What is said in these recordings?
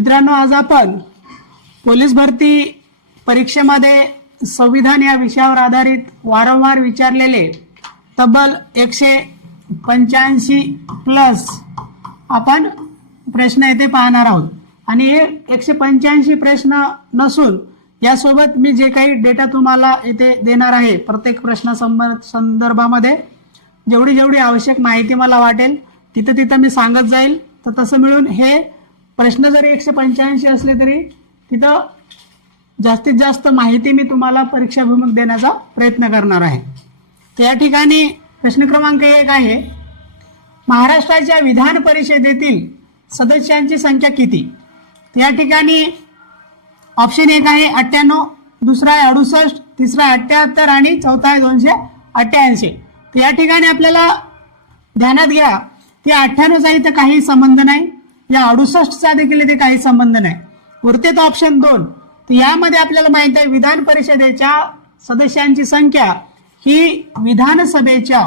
मित्रांनो, आज आपण पोलीस भरती परीक्षेमध्ये संविधान या विषयावर आधारित वारंवार विचारलेले तब्बल 185 प्लस आपण प्रश्न येथे पाहणार आहोत. आणि हे 185 प्रश्न नसून यासोबत मी जे काही डेटा तुम्हाला इथे देणार आहे, प्रत्येक प्रश्न संदर्भामध्ये जेवढी आवश्यक माहिती मला वाटेल तिथं मी सांगत जाईल. तर तसं मिळून हे प्रश्न जरी 185 असले तरी तिथं जास्तीत जास्त माहिती मी तुम्हाला परीक्षाभिमुख देण्याचा प्रयत्न करणार आहे. तर या ठिकाणी प्रश्न क्रमांक 1 आहे, महाराष्ट्राच्या विधान परिषदेतील सदस्यांची संख्या किती? तर या ठिकाणी ऑप्शन 1 आहे 98, दुसरा आहे 68, तिसरा आहे 78 आणि चौथा आहे 288. तर या ठिकाणी आपल्याला ध्यानात घ्या की 98चा इथे काही संबंध नाही, या 68चा देखील इथे काही संबंध नाही. उरते तो ऑप्शन 2. तर यामध्ये आपल्याला माहित आहे विधान परिषदेच्या सदस्यांची संख्या ही विधानसभेच्या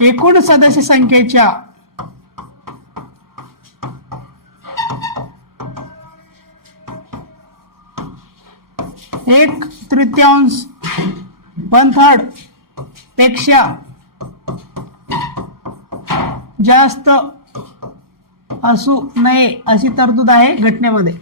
एकूण सदस्य संख्येच्या 1/3 1/3 पेक्षा जास्त असू नये अशी तरतूद आहे घटनेमध्ये.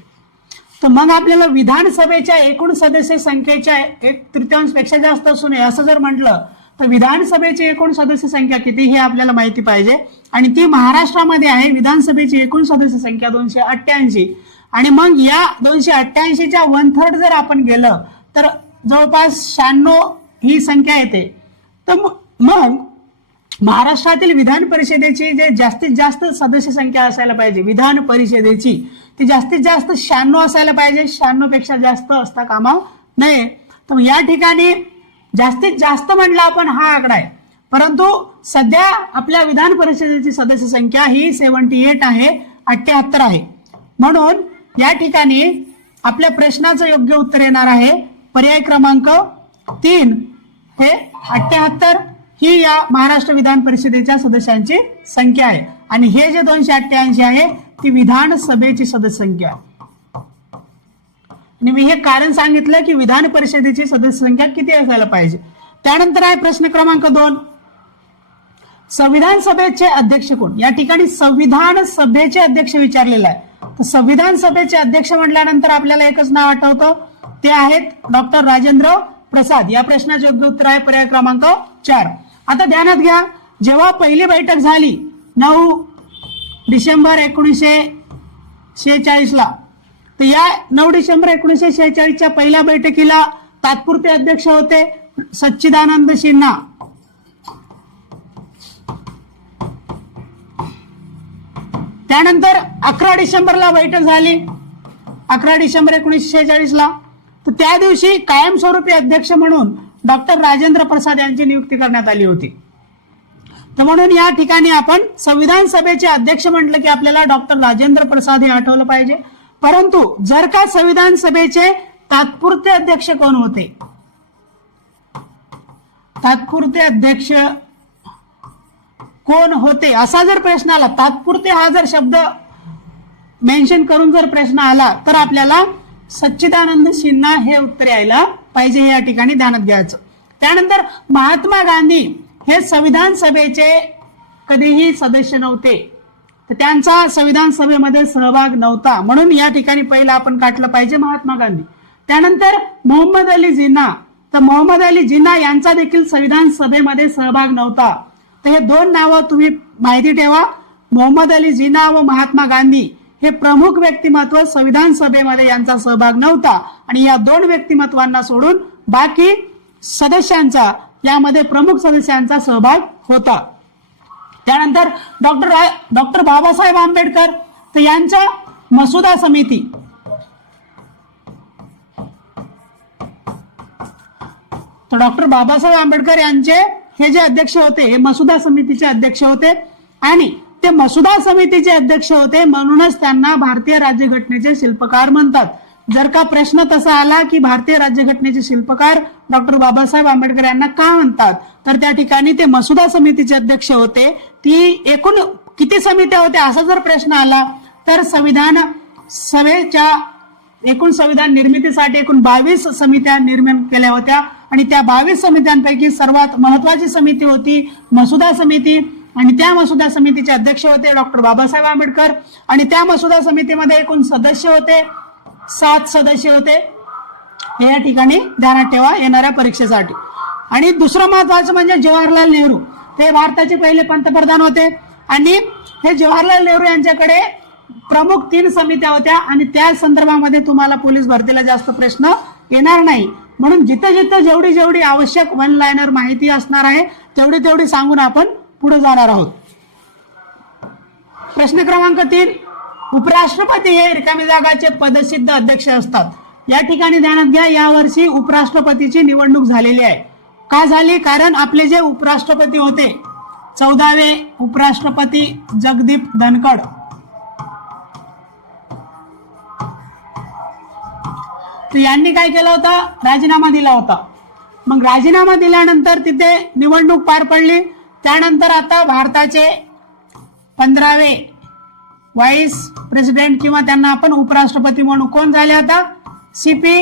तर मग आपल्याला विधानसभेच्या एकूण सदस्य संख्येच्या 1/3 पेक्षा जास्त असू नये असं जर म्हटलं तर विधानसभेची एकूण सदस्य संख्या किती हे आपल्याला माहिती पाहिजे. आणि ती महाराष्ट्रामध्ये आहे विधानसभेची एकूण सदस्य संख्या 288. आणि मग या 288च्या 1/3 जर आपण गेलं तर जवळपास 96 ही संख्या येते. तर मग महाराष्ट्रातील विधान परिषदेची जे जास्तीत जास्त सदस्य संख्या असायला पाहिजे विधान परिषदेची ती जास्तीत जास्त 96 असायला पाहिजे, 96 पेक्षा जास्त असता कामा नये. तर या ठिकाणी जास्तीत जास्त म्हटलं आपण हा आकडा आहे, परंतु सध्या आपल्या विधान परिषदेची सदस्य संख्या ही 78 आहे, 78 आहे. म्हणून या ठिकाणी आपल्या प्रश्नाचं योग्य उत्तर येणार आहे पर्याय क्रमांक 3 हे 78 ही या महाराष्ट्र विधान परिषदेच्या सदस्यांची संख्या आहे. आणि हे जे 288 आहे ती विधानसभेची सदस्य संख्या आहे. आणि मी हे कारण सांगितलं की विधान परिषदेची सदस्य संख्या किती असायला पाहिजे. त्यानंतर आहे प्रश्न क्रमांक 2, संविधान सभेचे अध्यक्ष कोण? या ठिकाणी संविधान सभेचे अध्यक्ष विचारलेलं आहे. तर संविधान सभेचे अध्यक्ष म्हटल्यानंतर आपल्याला एकच नाव आठवतं, ते आहेत डॉक्टर राजेंद्र प्रसाद. या प्रश्नाचे योग्य उत्तर आहे पर्याय क्रमांक 4. आता ध्यानात घ्या, जेव्हा पहिली बैठक झाली 9 डिसेंबर 1946 ला, तर या 9 डिसेंबर 1946च्या पहिल्या बैठकीला तात्पुरते अध्यक्ष होते सच्चिदानंद सिन्हा. त्यानंतर 11 डिसेंबरला बैठक झाली, 11 डिसेंबर 1946 ला. तर त्या दिवशी कायमस्वरूपी अध्यक्ष म्हणून डॉक्टर राजेंद्र प्रसाद यांची नियुक्ती करण्यात आली होती. तर म्हणून या ठिकाणी आपण संविधान सभेचे अध्यक्ष म्हटलं की आपल्याला डॉक्टर राजेंद्र प्रसाद हे आठवलं पाहिजे. परंतु जर का संविधान सभेचे तात्पुरते अध्यक्ष कोण होते, तात्पुरते अध्यक्ष कोण होते असा जर प्रश्न आला, तात्पुरते हा जर शब्द मेन्शन करून जर प्रश्न आला तर आपल्याला सच्चिदानंद सिन्हा हे उत्तर यायला पाहिजे, हे या ठिकाणी ध्यानात घ्यायचं. त्यानंतर महात्मा गांधी हे संविधान सभेचे कधीही सदस्य नव्हते, तर त्यांचा संविधान सभेमध्ये सहभाग नव्हता. म्हणून या ठिकाणी पहिला आपण काढलं पाहिजे महात्मा गांधी. त्यानंतर मोहम्मद अली जिन्ना, तर मोहम्मद अली जिन्ना यांचा देखील संविधान सभेमध्ये सहभाग नव्हता. तर हे 2 नावं तुम्ही माहिती ठेवा, मोहम्मद अली जिन्ना व महात्मा गांधी हे प्रमुख व्यक्तिमत्व संविधान सभेमध्ये यांचा सहभाग नव्हता. आणि या 2 व्यक्तिमत्वांना सोडून बाकी सदस्यांचा यामध्ये प्रमुख सदस्यांचा सहभाग होता. त्यानंतर डॉक्टर बाबासाहेब आंबेडकर, तर यांच्या मसुदा समिती, तर डॉक्टर बाबासाहेब आंबेडकर यांचे हे जे अध्यक्ष होते हे मसुदा समितीचे अध्यक्ष होते. आणि ते मसुदा समितीचे अध्यक्ष होते म्हणूनच त्यांना भारतीय राज्यघटनेचे शिल्पकार म्हणतात. जर का प्रश्न तसा आला की भारतीय राज्यघटनेचे शिल्पकार डॉक्टर बाबासाहेब आंबेडकर यांना का म्हणतात, तर त्या ठिकाणी ते मसुदा समितीचे अध्यक्ष होते. ती एकूण किती समित्या होत्या असा जर प्रश्न आला तर संविधान सभेच्या एकूण संविधान निर्मितीसाठी एकूण 22 समित्या निर्माण केल्या होत्या आणि त्या 22 समित्यांपैकी सर्वात महत्वाची समिती होती मसुदा समिती आणि त्या मसुदा समितीचे अध्यक्ष होते डॉक्टर बाबासाहेब आंबेडकर आणि त्या मसुदा समितीमध्ये एकूण सदस्य होते 7 सदस्य होते. हे या ठिकाणी ध्यानात ठेवा येणाऱ्या परीक्षेसाठी. आणि दुसरं महत्वाचं म्हणजे जवाहरलाल नेहरू, ते भारताचे पहिले पंतप्रधान होते आणि हे जवाहरलाल नेहरू यांच्याकडे प्रमुख 3 समित्या होत्या आणि त्या संदर्भामध्ये तुम्हाला पोलीस भरतीला जास्त प्रश्न येणार नाही. म्हणून जिथं जिथं जेवढी जेवढी आवश्यक वन लाईनर माहिती असणार आहे तेवढी तेवढी सांगून आपण पुढे जाणार आहोत. प्रश्न क्रमांक 3, उपराष्ट्रपती हे रिकामी जागाचे पदसिद्ध अध्यक्ष असतात. या ठिकाणी ध्यानात घ्या, यावर्षी उपराष्ट्रपतीची निवडणूक झालेली आहे. का झाली? कारण आपले जे उपराष्ट्रपती होते 14वे उपराष्ट्रपती जगदीप धनखड, यांनी काय केलं होतं, राजीनामा दिला होता. मग राजीनामा दिल्यानंतर तिथे निवडणूक पार पडली. त्यानंतर आता भारताचे 15वे व्हाईस प्रेसिडेंट किंवा त्यांना आपण उपराष्ट्रपती म्हणू कोण झाले आता, सीपी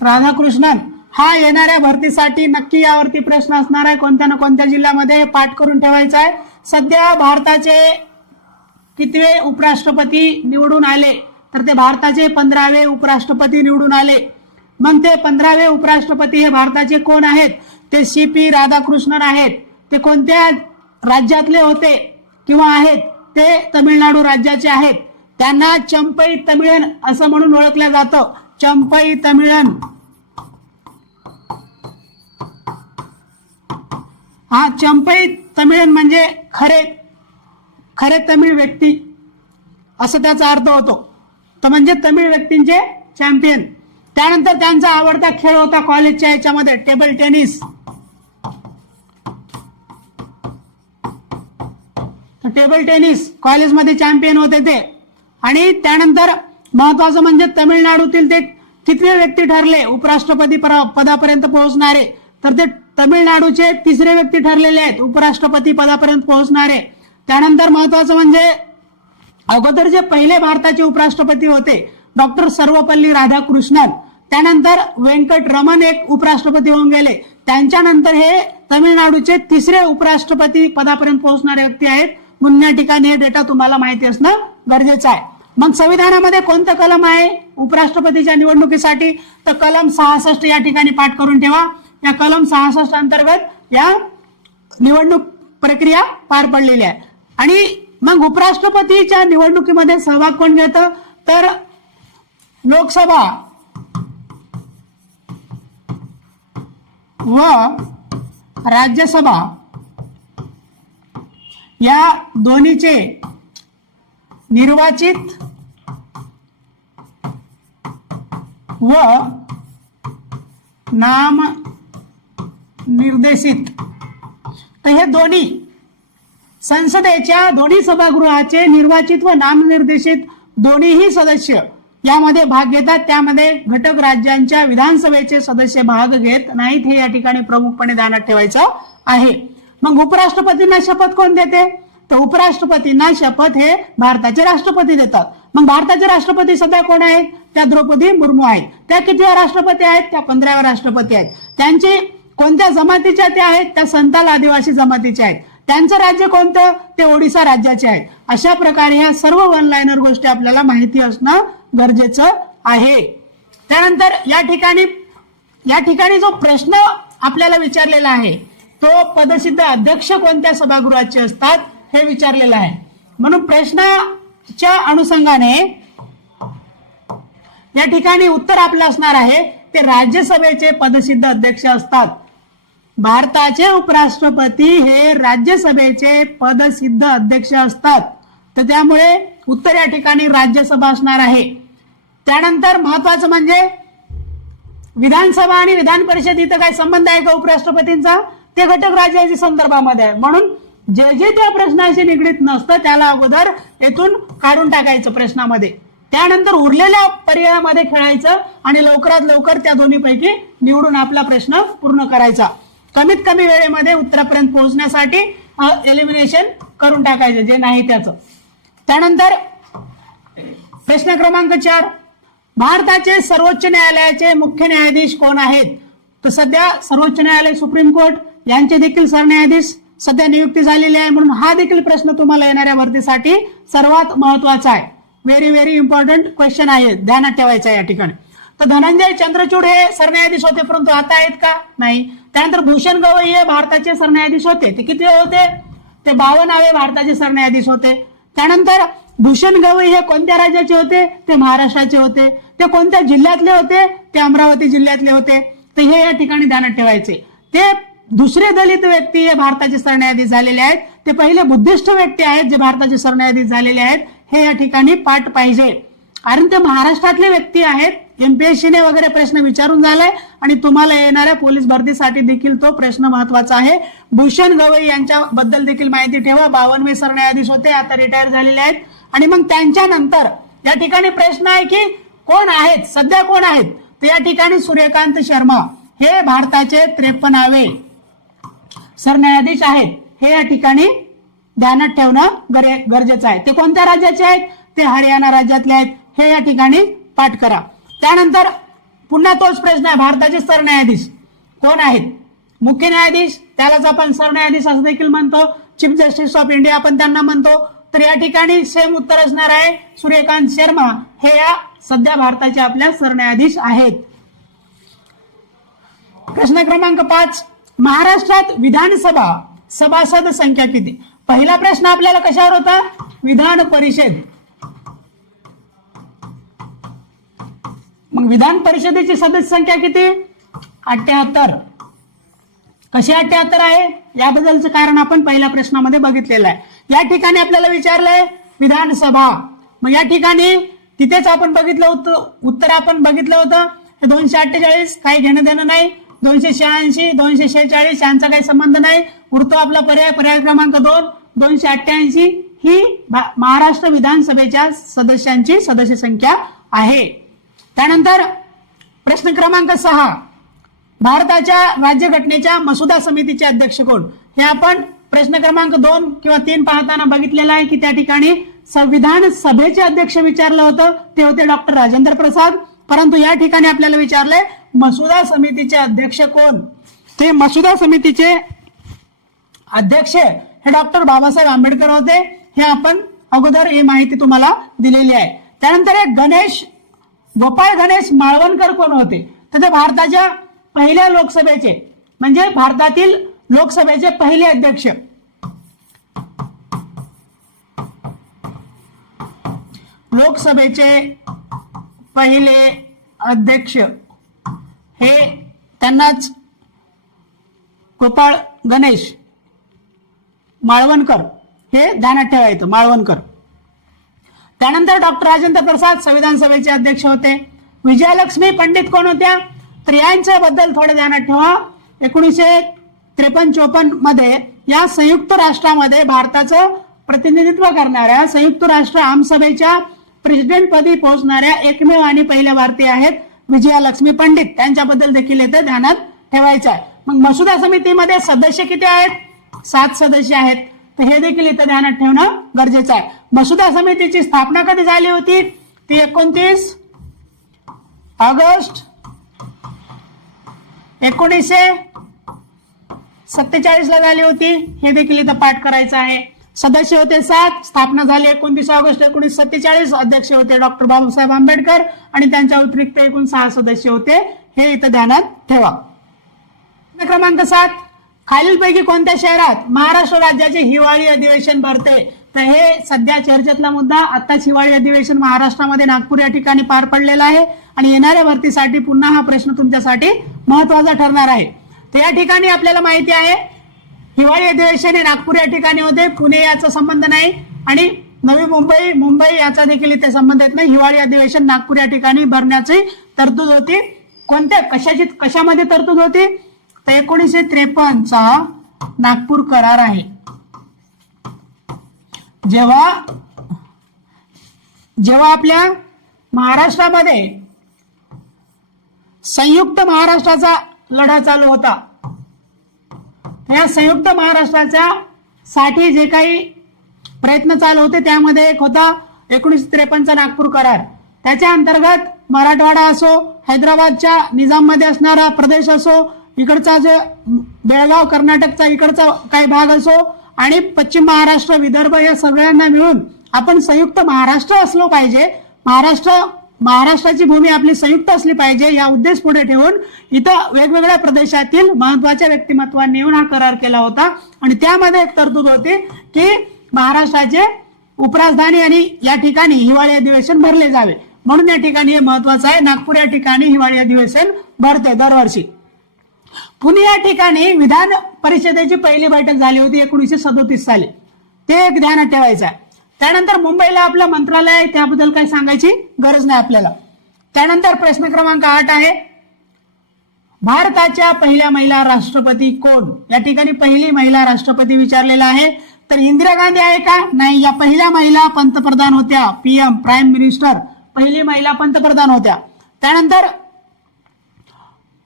राधाकृष्णन. हा येणाऱ्या भरतीसाठी नक्की यावरती प्रश्न असणार आहे, कोणत्या ना कोणत्या जिल्ह्यामध्ये पाठ करून ठेवायचा आहे. सध्या भारताचे कितवे उपराष्ट्रपती निवडून आले, तर ते भारताचे 15वे उपराष्ट्रपती निवडून आले. मग ते 15वे उपराष्ट्रपती हे भारताचे कोण आहेत, ते सीपी राधाकृष्णन आहेत. ते कोणत्या राज्यातले होते किंवा आहेत, ते तमिळनाडू राज्याचे आहेत. त्यांना चंपई तमिळन असं म्हणून ओळखलं जातं, चंपई तमिळन. हा चंपई तमिळन म्हणजे खरे तमिळ व्यक्ती असं त्याचा अर्थ होतो. तर म्हणजे तमिळ व्यक्तींचे चॅम्पियन. त्यानंतर त्यांचा आवडता खेळ होता कॉलेजच्या याच्यामध्ये टेबल टेनिस. टेबल टेनिस कॉलेजमध्ये चॅम्पियन होते ते. आणि त्यानंतर महत्वाचं म्हणजे तमिळनाडूतील ते कितवे व्यक्ती ठरले उपराष्ट्रपती पदापर्यंत पोहोचणारे, तर ते तमिळनाडूचे 3रे व्यक्ती ठरलेले आहेत उपराष्ट्रपती पदापर्यंत पोहोचणारे. त्यानंतर महत्वाचं म्हणजे अगोदर जे पहिले भारताचे उपराष्ट्रपती होते डॉक्टर सर्वपल्ली राधाकृष्णन, त्यानंतर व्यंकट रमन एक उपराष्ट्रपती होऊन गेले. त्यांच्यानंतर हे तमिळनाडूचे 3रे उपराष्ट्रपती पदापर्यंत पोहोचणारे व्यक्ती आहेत. म्हणून या ठिकाणी हे डेटा तुम्हाला माहिती असणं गरजेचं आहे. मग संविधानामध्ये कोणतं कलम आहे उपराष्ट्रपतीच्या निवडणुकीसाठी, तर कलम 66 या ठिकाणी पाठ करून ठेवा. या कलम 66 अंतर्गत या निवडणूक प्रक्रिया पार पडलेली आहे. आणि मग उपराष्ट्रपतीच्या निवडणुकीमध्ये सहभाग कोण घेतं, तर लोकसभा व राज्यसभा या दोन्हीचे निर्वाचित व नाम निर्देशित, तर हे दोन्ही संसदेच्या दोन्ही सभागृहाचे निर्वाचित व नामनिर्देशित दोन्हीही सदस्य यामध्ये भाग घेतात. त्यामध्ये घटक राज्यांच्या विधानसभेचे सदस्य भाग घेत नाहीत, हे या ठिकाणी प्रमुखपणे ध्यानात ठेवायचं आहे. मग उपराष्ट्रपतींना शपथ कोण देते, तर उपराष्ट्रपतींना शपथ हे भारताचे राष्ट्रपती देतात. मग भारताचे राष्ट्रपती सध्या कोण आहेत, त्या द्रौपदी मुर्मू आहेत. त्या कितव्या राष्ट्रपती आहेत, त्या 15व्या राष्ट्रपती आहेत. त्यांचे कोणत्या जमातीच्या त्या आहेत, त्या संताल आदिवासी जमातीच्या आहेत. त्यांचं राज्य कोणतं, ते ओडिसा राज्याचे आहेत. अशा प्रकारे ह्या सर्व वन लाईनर गोष्टी आपल्याला माहिती असणं गरजेचं आहे. त्यानंतर या ठिकाणी जो प्रश्न आपल्याला विचारलेला आहे तो पदसिद्ध अध्यक्ष कोणत्या सभागृहाचे असतात हे विचारलेलं आहे. म्हणून प्रश्नाच्या अनुषंगाने या ठिकाणी उत्तर आपलं असणार आहे ते राज्यसभेचे पदसिद्ध अध्यक्ष असतात. भारताचे उपराष्ट्रपती हे राज्यसभेचे पदसिद्ध अध्यक्ष असतात. तर त्यामुळे उत्तर या ठिकाणी राज्यसभा असणार आहे. त्यानंतर महत्वाचं म्हणजे विधानसभा आणि विधान परिषद इथं काय संबंध आहे का उपराष्ट्रपतींचा, ते घटक राज्याच्या संदर्भामध्ये आहे. म्हणून जे जे त्या प्रश्नाशी निगडीत नसतं त्याला अगोदर येथून काढून टाकायचं प्रश्नामध्ये, त्यानंतर उरलेल्या पर्यायामध्ये खेळायचं आणि लवकरात लवकर त्या दोन्हीपैकी निवडून आपला प्रश्न पूर्ण करायचा. कमीत कमी वेळेमध्ये उत्तरापर्यंत पोहोचण्यासाठी एलिमिनेशन करून टाकायचं जे नाही त्याचं. त्यानंतर प्रश्न क्रमांक 4, भारताचे सर्वोच्च न्यायालयाचे मुख्य न्यायाधीश कोण आहेत? तर सध्या सर्वोच्च न्यायालय सुप्रीम कोर्ट यांचे देखील सरन्यायाधीश सध्या नियुक्ती झालेली आहे, म्हणून हा देखील प्रश्न तुम्हाला येणाऱ्या भरतीसाठी सर्वात महत्वाचा आहे. व्हेरी व्हेरी इम्पॉर्टंट क्वेश्चन आहे, ध्यानात ठेवायचा या ठिकाणी. तर धनंजय चंद्रचूड हे सरन्यायाधीश होते, परंतु आता आहेत का? नाही. त्यानंतर भूषण गवई हे भारताचे सरन्यायाधीश होते, ते किती होते? ते 52वे भारताचे सरन्यायाधीश होते. त्यानंतर भूषण गवई हे कोणत्या राज्याचे होते? ते महाराष्ट्राचे होते. ते कोणत्या जिल्ह्यातले होते? ते अमरावती जिल्ह्यातले होते. तर हे या ठिकाणी ध्यानात ठेवायचे. ते दुसरे दलित व्यक्ती हे भारताचे सरन्यायाधीश झालेले आहेत. ते पहिले बुद्धिस्ट व्यक्ती आहेत जे भारताचे सरन्यायाधीश झालेले आहेत, हे या ठिकाणी पाठ पाहिजे. कारण ते महाराष्ट्रातले व्यक्ती आहेत. एमपीएससीने वगैरे प्रश्न विचारून झालाय आणि तुम्हाला येणाऱ्या पोलीस भरतीसाठी देखील तो प्रश्न महत्वाचा आहे. भूषण गवई यांच्याबद्दल देखील माहिती ठेवा. 52वे सरन्यायाधीश होते, आता रिटायर झालेले आहेत. आणि मग त्यांच्यानंतर या ठिकाणी प्रश्न आहे की कोण आहेत, सध्या कोण आहेत? तर या ठिकाणी सूर्यकांत शर्मा हे भारताचे 53वे सरन्यायाधीश आहेत. हे या ठिकाणी ध्यानात ठेवणं गरजेचं आहे. ते कोणत्या राज्याचे आहेत? ते हरियाणा राज्यातले आहेत. हे या ठिकाणी पाठ करा. त्यानंतर पुन्हा तोच प्रश्न आहे, भारताचे सरन्यायाधीश कोण आहेत? मुख्य न्यायाधीश त्यालाच आपण सरन्यायाधीश असं देखील म्हणतो, चीफ जस्टिस ऑफ इंडिया आपण त्यांना म्हणतो. तर या ठिकाणी सेम उत्तर असणार आहे, सूर्यकांत शर्मा हे या सध्या भारताचे आपल्या सरन्यायाधीश आहेत. प्रश्न क्रमांक 5, महाराष्ट्रात विधानसभा सभासद संख्या किती? पहिला प्रश्न आपल्याला कशावर होता? विधान परिषद. मग विधान परिषदेची सदस्य संख्या किती? 78. कशी 78 आहे याबद्दलचं कारण आपण पहिल्या प्रश्नामध्ये बघितलेलं आहे. या ठिकाणी आपल्याला विचारलंय विधानसभा, मग या ठिकाणी तिथेच आपण बघितलं होतं, उत्तर आपण बघितलं होतं 248, काही घेणं देणं नाही. 286, 246 यांचा काही संबंध नाही. उरतो आपला पर्याय क्रमांक 2, 288 ही महाराष्ट्र विधानसभेच्या सदस्यांची सदस्य संख्या आहे. त्यानंतर प्रश्न क्रमांक 6, भारताच्या राज्यघटनेच्या मसुदा समितीचे अध्यक्ष कोण? हे आपण प्रश्न क्रमांक 2 किंवा 3 पाहताना बघितलेलं आहे की त्या ठिकाणी संविधान सभेचे अध्यक्ष विचारलं होतं, ते होते डॉक्टर राजेंद्र प्रसाद. परंतु या ठिकाणी आपल्याला विचारलंय मसुदा समितीचे अध्यक्ष कोण? ते मसुदा समितीचे अध्यक्ष हे डॉक्टर बाबासाहेब आंबेडकर होते. हे आपण अगोदर ही माहिती तुम्हाला दिलेली आहे. त्यानंतर गोपाळ गणेश माळवणकर कोण होते? तर ते भारताच्या पहिल्या लोकसभेचे म्हणजे भारतातील लोकसभेचे पहिले अध्यक्ष. लोकसभेचे पहिले अध्यक्ष हे त्यांनाच गोपाळ गणेश माळवणकर हे ध्यानात ठेवायचं, माळवणकर. त्यानंतर डॉक्टर राजेंद्र प्रसाद संविधान सभेचे अध्यक्ष होते. विजयालक्ष्मी पंडित कोण होत्या? तर यांच्याबद्दल थोडं ध्यानात ठेवा. 1953-54 मध्ये या संयुक्त राष्ट्रामध्ये भारताचं प्रतिनिधित्व करणाऱ्या संयुक्त राष्ट्र आमसभेच्या प्रेसिडेंट पदी पोहोचणाऱ्या एकमेव आणि पहिल्या भारतीय आहेत विजयालक्ष्मी पंडित. त्यांच्याबद्दल देखील इथे ध्यानात ठेवायचं आहे. मग मसुदा समितीमध्ये सदस्य किती आहेत? 7 सदस्य आहेत. तर हे देखील इथे ध्यानात ठेवणं गरजेचं आहे. मसुदा समितीची स्थापना कधी झाली होती? ती 29 ऑगस्ट 1947 ला झाली होती. हे देखील इथं पाठ करायचं आहे. सदस्य होते 7, स्थापना झाली 29 ऑगस्ट 1947. अध्यक्ष होते डॉक्टर बाबासाहेब आंबेडकर आणि त्यांच्या व्यतिरिक्त एकूण 6 सदस्य होते. हे इथं ध्यानात ठेवा. क्रमांक 7, खालीलपैकी कोणत्या शहरात महाराष्ट्र राज्याचे हिवाळी अधिवेशन भरते? तर हे सध्या चर्चेतला मुद्दा. आताच हिवाळी अधिवेशन महाराष्ट्रामध्ये नागपूर या ठिकाणी पार पडलेलं आहे आणि येणाऱ्या भरतीसाठी पुन्हा हा प्रश्न तुमच्यासाठी महत्वाचा ठरणार आहे. तर या ठिकाणी आपल्याला माहिती आहे हिवाळी अधिवेशन हे नागपूर या ठिकाणी होते, पुणे याचा संबंध नाही आणि नवी मुंबई याचा देखील इथे संबंध येत नाही. हिवाळी अधिवेशन नागपूर या ठिकाणी भरण्याची तरतूद होती. कशामध्ये तरतूद होती? तर 1953 चा नागपूर करार आहे. जेव्हा आपल्या महाराष्ट्रामध्ये संयुक्त महाराष्ट्राचा लढा चालू होता, या संयुक्त महाराष्ट्राच्या साठी जे काही प्रयत्न चालू होते त्यामध्ये एक होता 1953चा नागपूर करार. त्याच्या अंतर्गत मराठवाडा असो, हैदराबादच्या निजाममध्ये असणारा प्रदेश असो, इकडचा जे बेळगाव कर्नाटकचा इकडचा काही भाग असो आणि पश्चिम महाराष्ट्र विदर्भ या सगळ्यांना मिळून आपण संयुक्त महाराष्ट्र असलो पाहिजे, महाराष्ट्राची भूमी आपली संयुक्त असली पाहिजे या उद्देश पुढे ठेवून इथं वेगवेगळ्या प्रदेशातील महत्वाच्या व्यक्तिमत्वांनी येऊन हा करार केला होता. आणि त्यामध्ये एक तरतूद होती की महाराष्ट्राचे उपराजधानी आणि या ठिकाणी हिवाळी अधिवेशन भरले जावे. म्हणून या ठिकाणी हे महत्वाचं आहे, नागपूर या ठिकाणी हिवाळी अधिवेशन भरते दरवर्षी. पुणे या ठिकाणी विधान परिषदेची पहिली बैठक झाली होती 1937 साली, ते एक ध्यानात ठेवायचं आहे. त्यानंतर मुंबईला आपलं मंत्रालय आहे, त्याबद्दल काही सांगायची गरज नाही आपल्याला. त्यानंतर प्रश्न क्रमांक 8 आहे, भारताच्या पहिल्या महिला राष्ट्रपती कोण? या ठिकाणी पहिली महिला राष्ट्रपती विचारलेला आहे. तर इंदिरा गांधी आहे का? नाही, या पहिल्या महिला पंतप्रधान होत्या, PM प्राईम मिनिस्टर, पहिली महिला पंतप्रधान होत्या. त्यानंतर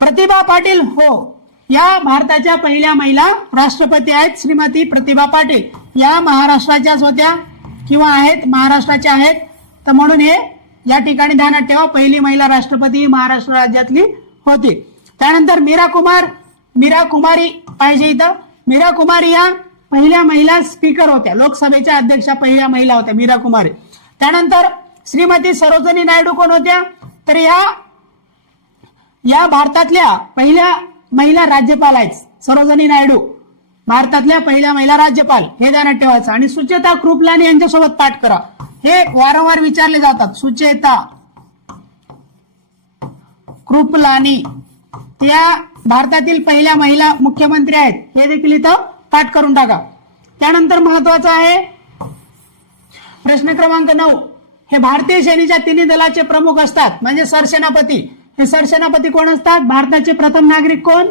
प्रतिभा पाटील, हो, या भारताच्या पहिल्या महिला राष्ट्रपती आहेत, श्रीमती प्रतिभा पाटील. या महाराष्ट्राच्याच होत्या किंवा आहेत, महाराष्ट्राच्या आहेत. तर म्हणून हे या ठिकाणी ध्यानात ठेवा, पहिली महिला राष्ट्रपती महाराष्ट्र राज्यातली होती. त्यानंतर मीरा कुमारी पाहिजे इथं. मीरा कुमारी या पहिल्या महिला स्पीकर होत्या, लोकसभेच्या अध्यक्षा पहिल्या महिला होत्या मीरा कुमारी. त्यानंतर श्रीमती सरोजिनी नायडू कोण होत्या? तर या भारतातल्या पहिल्या महिला राज्यपाल आहेत सरोजिनी नायडू, भारतातल्या पहिल्या महिला राज्यपाल, हे ध्यानात ठेवायचं. आणि सुचेता कृपलानी यांच्यासोबत पाठ करा, हे वारंवार विचारले जातात. सुचेता कृपलानी त्या भारतातील पहिल्या महिला मुख्यमंत्री आहेत, हे देखील इथं पाठ करून टाका. त्यानंतर महत्वाचं आहे प्रश्न क्रमांक 9, हे भारतीय सेनेच्या तिन्ही दलाचे प्रमुख असतात, म्हणजे सरसेनापती. हे सरसेनापती कोण असतात? भारताचे प्रथम नागरिक कोण?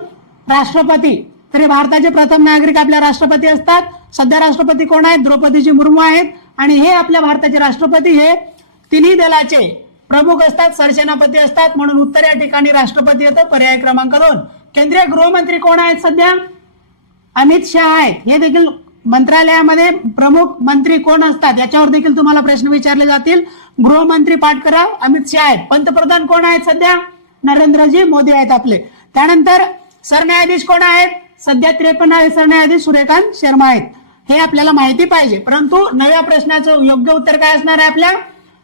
राष्ट्रपती. तर हे भारताचे प्रथम नागरिक आपल्या राष्ट्रपती असतात. सध्या राष्ट्रपती कोण आहेत? द्रौपदीजी मुर्मू आहेत. आणि हे आपल्या भारताचे राष्ट्रपती हे तिन्ही दलाचे प्रमुख असतात, सरसेनापती असतात. म्हणून उत्तर या ठिकाणी राष्ट्रपती येतं, पर्याय क्रमांक 2. केंद्रीय गृहमंत्री कोण आहेत सध्या? अमित शहा आहेत. हे देखील मंत्रालयामध्ये प्रमुख मंत्री कोण असतात याच्यावर देखील तुम्हाला प्रश्न विचारले जातील. गृहमंत्री पाठ करा, अमित शहा आहेत. पंतप्रधान कोण आहेत सध्या? नरेंद्रजी मोदी आहेत आपले. त्यानंतर सरन्यायाधीश कोण आहेत? सध्या 53 सरन्यायाधीश सूर्यकांत शर्मा आहेत. हे आपल्याला माहिती पाहिजे. परंतु नव्या प्रश्नाचं योग्य उत्तर काय असणार आहे आपल्या?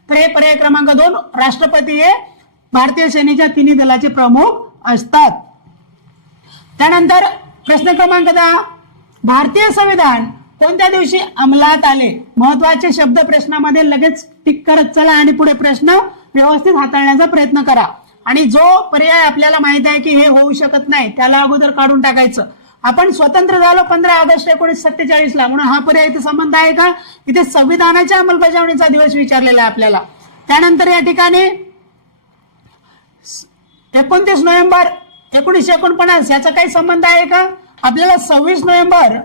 तर हे पर्याय क्रमांक 2, राष्ट्रपती हे भारतीय सेनेच्या तिन्ही दलाचे प्रमुख असतात. त्यानंतर प्रश्न क्रमांक 10, भारतीय संविधान कोणत्या दिवशी अंमलात आले? महत्वाचे शब्द प्रश्नामध्ये लगेच टिक करत चला आणि पुढे प्रश्न व्यवस्थित हाताळण्याचा प्रयत्न करा. आणि जो पर्याय आपल्याला माहित आहे की हे होऊ शकत नाही त्याला अगोदर काढून टाकायचं. आपण स्वतंत्र झालो 15 ऑगस्ट 1947 ला, म्हणून हा पर्याय इथे संबंध आहे का? इथे संविधानाच्या अंमलबजावणीचा दिवस विचारलेला आहे आपल्याला. त्यानंतर या ठिकाणी 29 नोव्हेंबर 1949 याचा काही संबंध आहे का? आपल्याला 26 नोव्हेंबर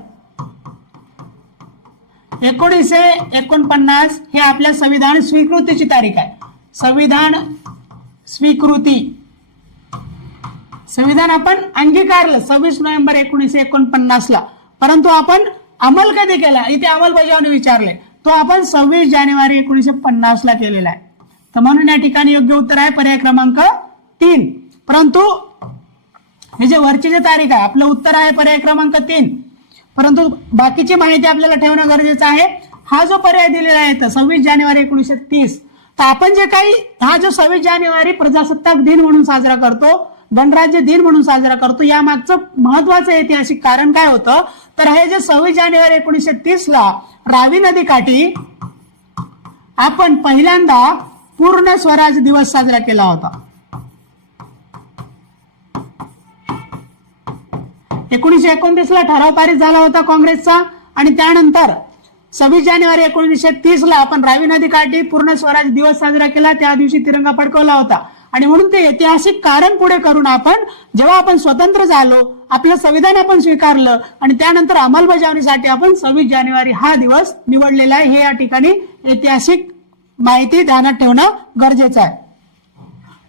1949 हे आपल्या संविधान स्वीकृतीची तारीख आहे. संविधान स्वीकृती, संविधान आपण अंगीकारलं 26 नोव्हेंबर 1949 ला, परंतु आपण अंमल कधी केला? इथे अंमलबजावणी विचारले, तो आपण 26 जानेवारी 1950 ला केलेला आहे. तर म्हणून या ठिकाणी योग्य उत्तर आहे पर्याय क्रमांक 3. परंतु हे जे वरची जे तारीख आहे आपलं उत्तर आहे पर्याय क्रमांक 3. परंतु बाकीची माहिती आपल्याला ठेवणं गरजेचं आहे. हा जो पर्याय दिलेला आहे 26 जानेवारी 1930, तर आपण जे काही हा जो 26 जानेवारी प्रजासत्ताक दिन म्हणून साजरा करतो, गणराज्य दिन म्हणून साजरा करतो, या मागचं महत्वाचं ऐतिहासिक कारण काय होतं? तर हे जे 26 जानेवारी 1930 ला रावी नदी काठी आपण पहिल्यांदा पूर्ण स्वराज दिवस साजरा केला होता. 1929 ला ठराव पारित झाला होता काँग्रेसचा आणि त्यानंतर 26 जानेवारी 1930 ला आपण रावी नदी काठी पूर्ण स्वराज दिवस साजरा केला. त्या दिवशी तिरंगा फडकवला होता आणि म्हणून ते ऐतिहासिक कारण पुढे करून आपण जेव्हा आपण स्वतंत्र झालो आपलं संविधान आपण स्वीकारलं आणि त्यानंतर अंमलबजावणीसाठी आपण 26 जानेवारी हा दिवस निवडलेला आहे. हे या ठिकाणी ऐतिहासिक माहिती ध्यानात ठेवणं गरजेचं आहे.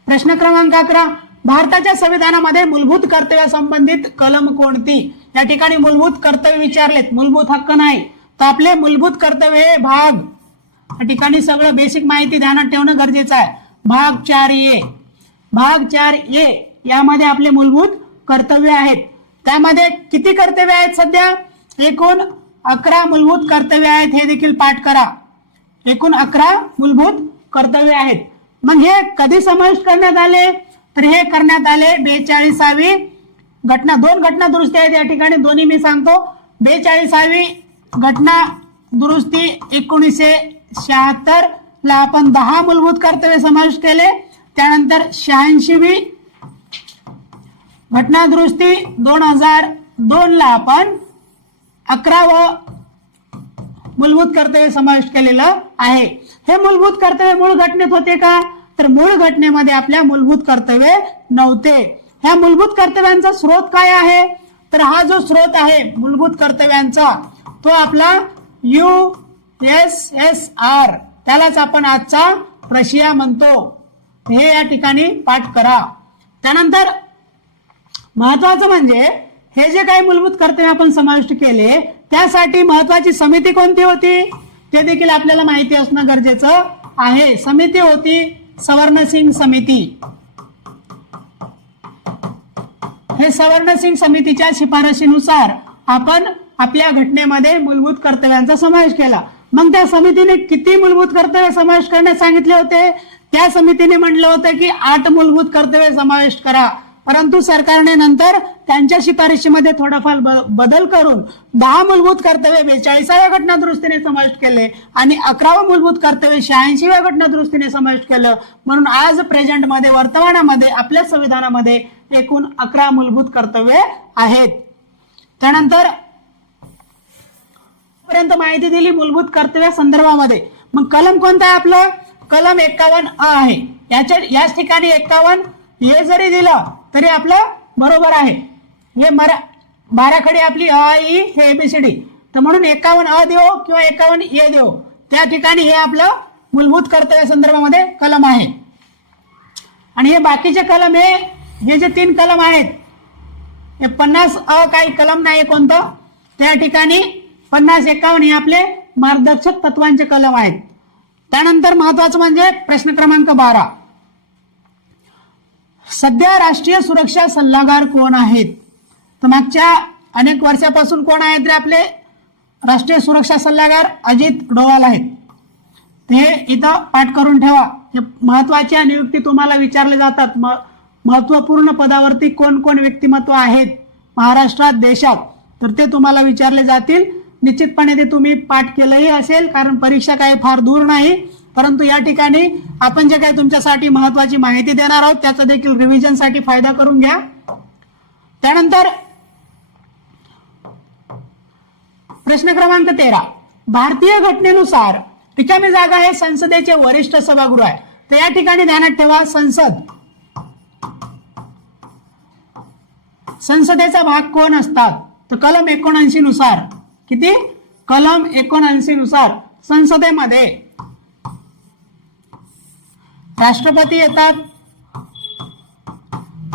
प्रश्न क्रमांक 11, भारताच्या संविधानामध्ये मूलभूत कर्तव्यासंबंधित कलम कोणती? या ठिकाणी मूलभूत कर्तव्य विचारलेत, मूलभूत हक्क नाही. तर आपले मूलभूत कर्तव्य हे भाग, या ठिकाणी सगळं बेसिक माहिती ध्यानात ठेवणं गरजेचं आहे. भाग 4A, भाग 4A यामध्ये आपले मूलभूत कर्तव्य आहेत. त्यामध्ये किती कर्तव्य आहेत? सध्या एकूण 11 मूलभूत कर्तव्य आहेत. हे देखील पाठ करा. एकूण 11 मूलभूत कर्तव्य आहेत. मग हे कधी समाविष्ट करण्यात आले? तर हे करण्यात आले 42वी घटना. 2 घटना दुरुस्ती आहेत या ठिकाणी, दोन्ही मी सांगतो. 42वी घटना दुरुस्ती 1976 ला आपण 10 मूलभूत कर्तव्य समाविष्ट केले. त्यानंतर 86वी घटना दुरुस्ती 2002 ला आपण 11वं मूलभूत कर्तव्य समाविष्ट केलेलं आहे. हे मूलभूत कर्तव्य मूळ घटनेत होते का? तर मूळ घटनेमध्ये आपल्या मूलभूत कर्तव्य नव्हते. ह्या मूलभूत कर्तव्यांचा स्रोत काय आहे? तर हा जो स्रोत आहे मूलभूत कर्तव्यांचा तो आपला USSR, त्यालाच आपण आजचा रशिया म्हणतो. हे या ठिकाणी पाठ करा. त्यानंतर महत्वाचं म्हणजे हे जे काही मूलभूत कर्तव्य आपण समाविष्ट केले त्यासाठी महत्वाची समिती कोणती होती ते देखील आपल्याला माहिती असणं गरजेचं आहे. समिती होती सवर्णसिंग समिती. हे सवर्णसिंग समितीच्या शिफारशीनुसार आपण आपल्या घटनेमध्ये मूलभूत कर्तव्यांचा समावेश केला. मग त्या समितीने किती मूलभूत कर्तव्य समाविष्ट करण्यास सांगितले होते? त्या समितीने म्हटलं होतं की 8 मूलभूत कर्तव्य समाविष्ट करा. परंतु सरकारने नंतर त्यांच्या शिफारशीमध्ये थोडाफार बदल करून 10 मूलभूत कर्तव्य 42व्या घटना दुरुस्तीने समाविष्ट केले आणि 11वं मूलभूत कर्तव्य 86व्या घटना दुरुस्तीने समाविष्ट केलं. म्हणून आज प्रेझेंट मध्ये वर्तमानामध्ये आपल्या संविधानामध्ये एकूण 11 मूलभूत कर्तव्य आहेत. त्यानंतर पर्यंत माहिती दिली मूलभूत कर्तव्या संदर्भामध्ये. मग कलम कोणता आहे आपलं? कलम 51A आहे. याच ठिकाणी 51 हे जरी दिलं तरी आपलं बरोबर आहे. हे 12 खडी आपली अ ई हे ABCD. तर म्हणून 51A देऊ किंवा 51A देऊ, त्या ठिकाणी हे आपलं मूलभूत कर्तव्य संदर्भामध्ये कलम आहे. आणि हे बाकीचे कलम हे जे 3 कलम आहेत हे 50A काही कलम नाही कोणतं, त्या ठिकाणी 50, 51 हे आपले मार्गदर्शक तत्वांचे कलम आहेत. त्यानंतर महत्वाचं म्हणजे प्रश्न क्रमांक 12, सध्या राष्ट्रीय सुरक्षा सल्लागार कोण आहेत? तर मागच्या अनेक वर्षापासून कोण आहेत रे आपले राष्ट्रीय सुरक्षा सल्लागार? अजित डोवाल आहेत. हे इथं पाठ करून ठेवा. हे महत्वाच्या नियुक्ती तुम्हाला विचारले जातात. महत्वपूर्ण पदावरती कोण कोण व्यक्तिमत्व आहेत महाराष्ट्रात, देशात, तर ते तुम्हाला विचारले जातील. निश्चितपणे ते तुम्ही पाठ केलंही असेल कारण परीक्षा काही फार दूर नाही. परंतु या ठिकाणी आपण जे काही तुमच्यासाठी महत्वाची माहिती देणार आहोत त्याचा देखील रिव्हिजन साठी फायदा करून घ्या. त्यानंतर प्रश्न क्रमांक 13, भारतीय घटनेनुसार रिकामी जागा हे संसदेचे वरिष्ठ सभागृह आहे. तर या ठिकाणी ध्यानात ठेवा संसदेचा भाग कोण असतात? तर कलम 79 नुसार, किती? कलम 79 नुसार संसदेमध्ये राष्ट्रपती येतात,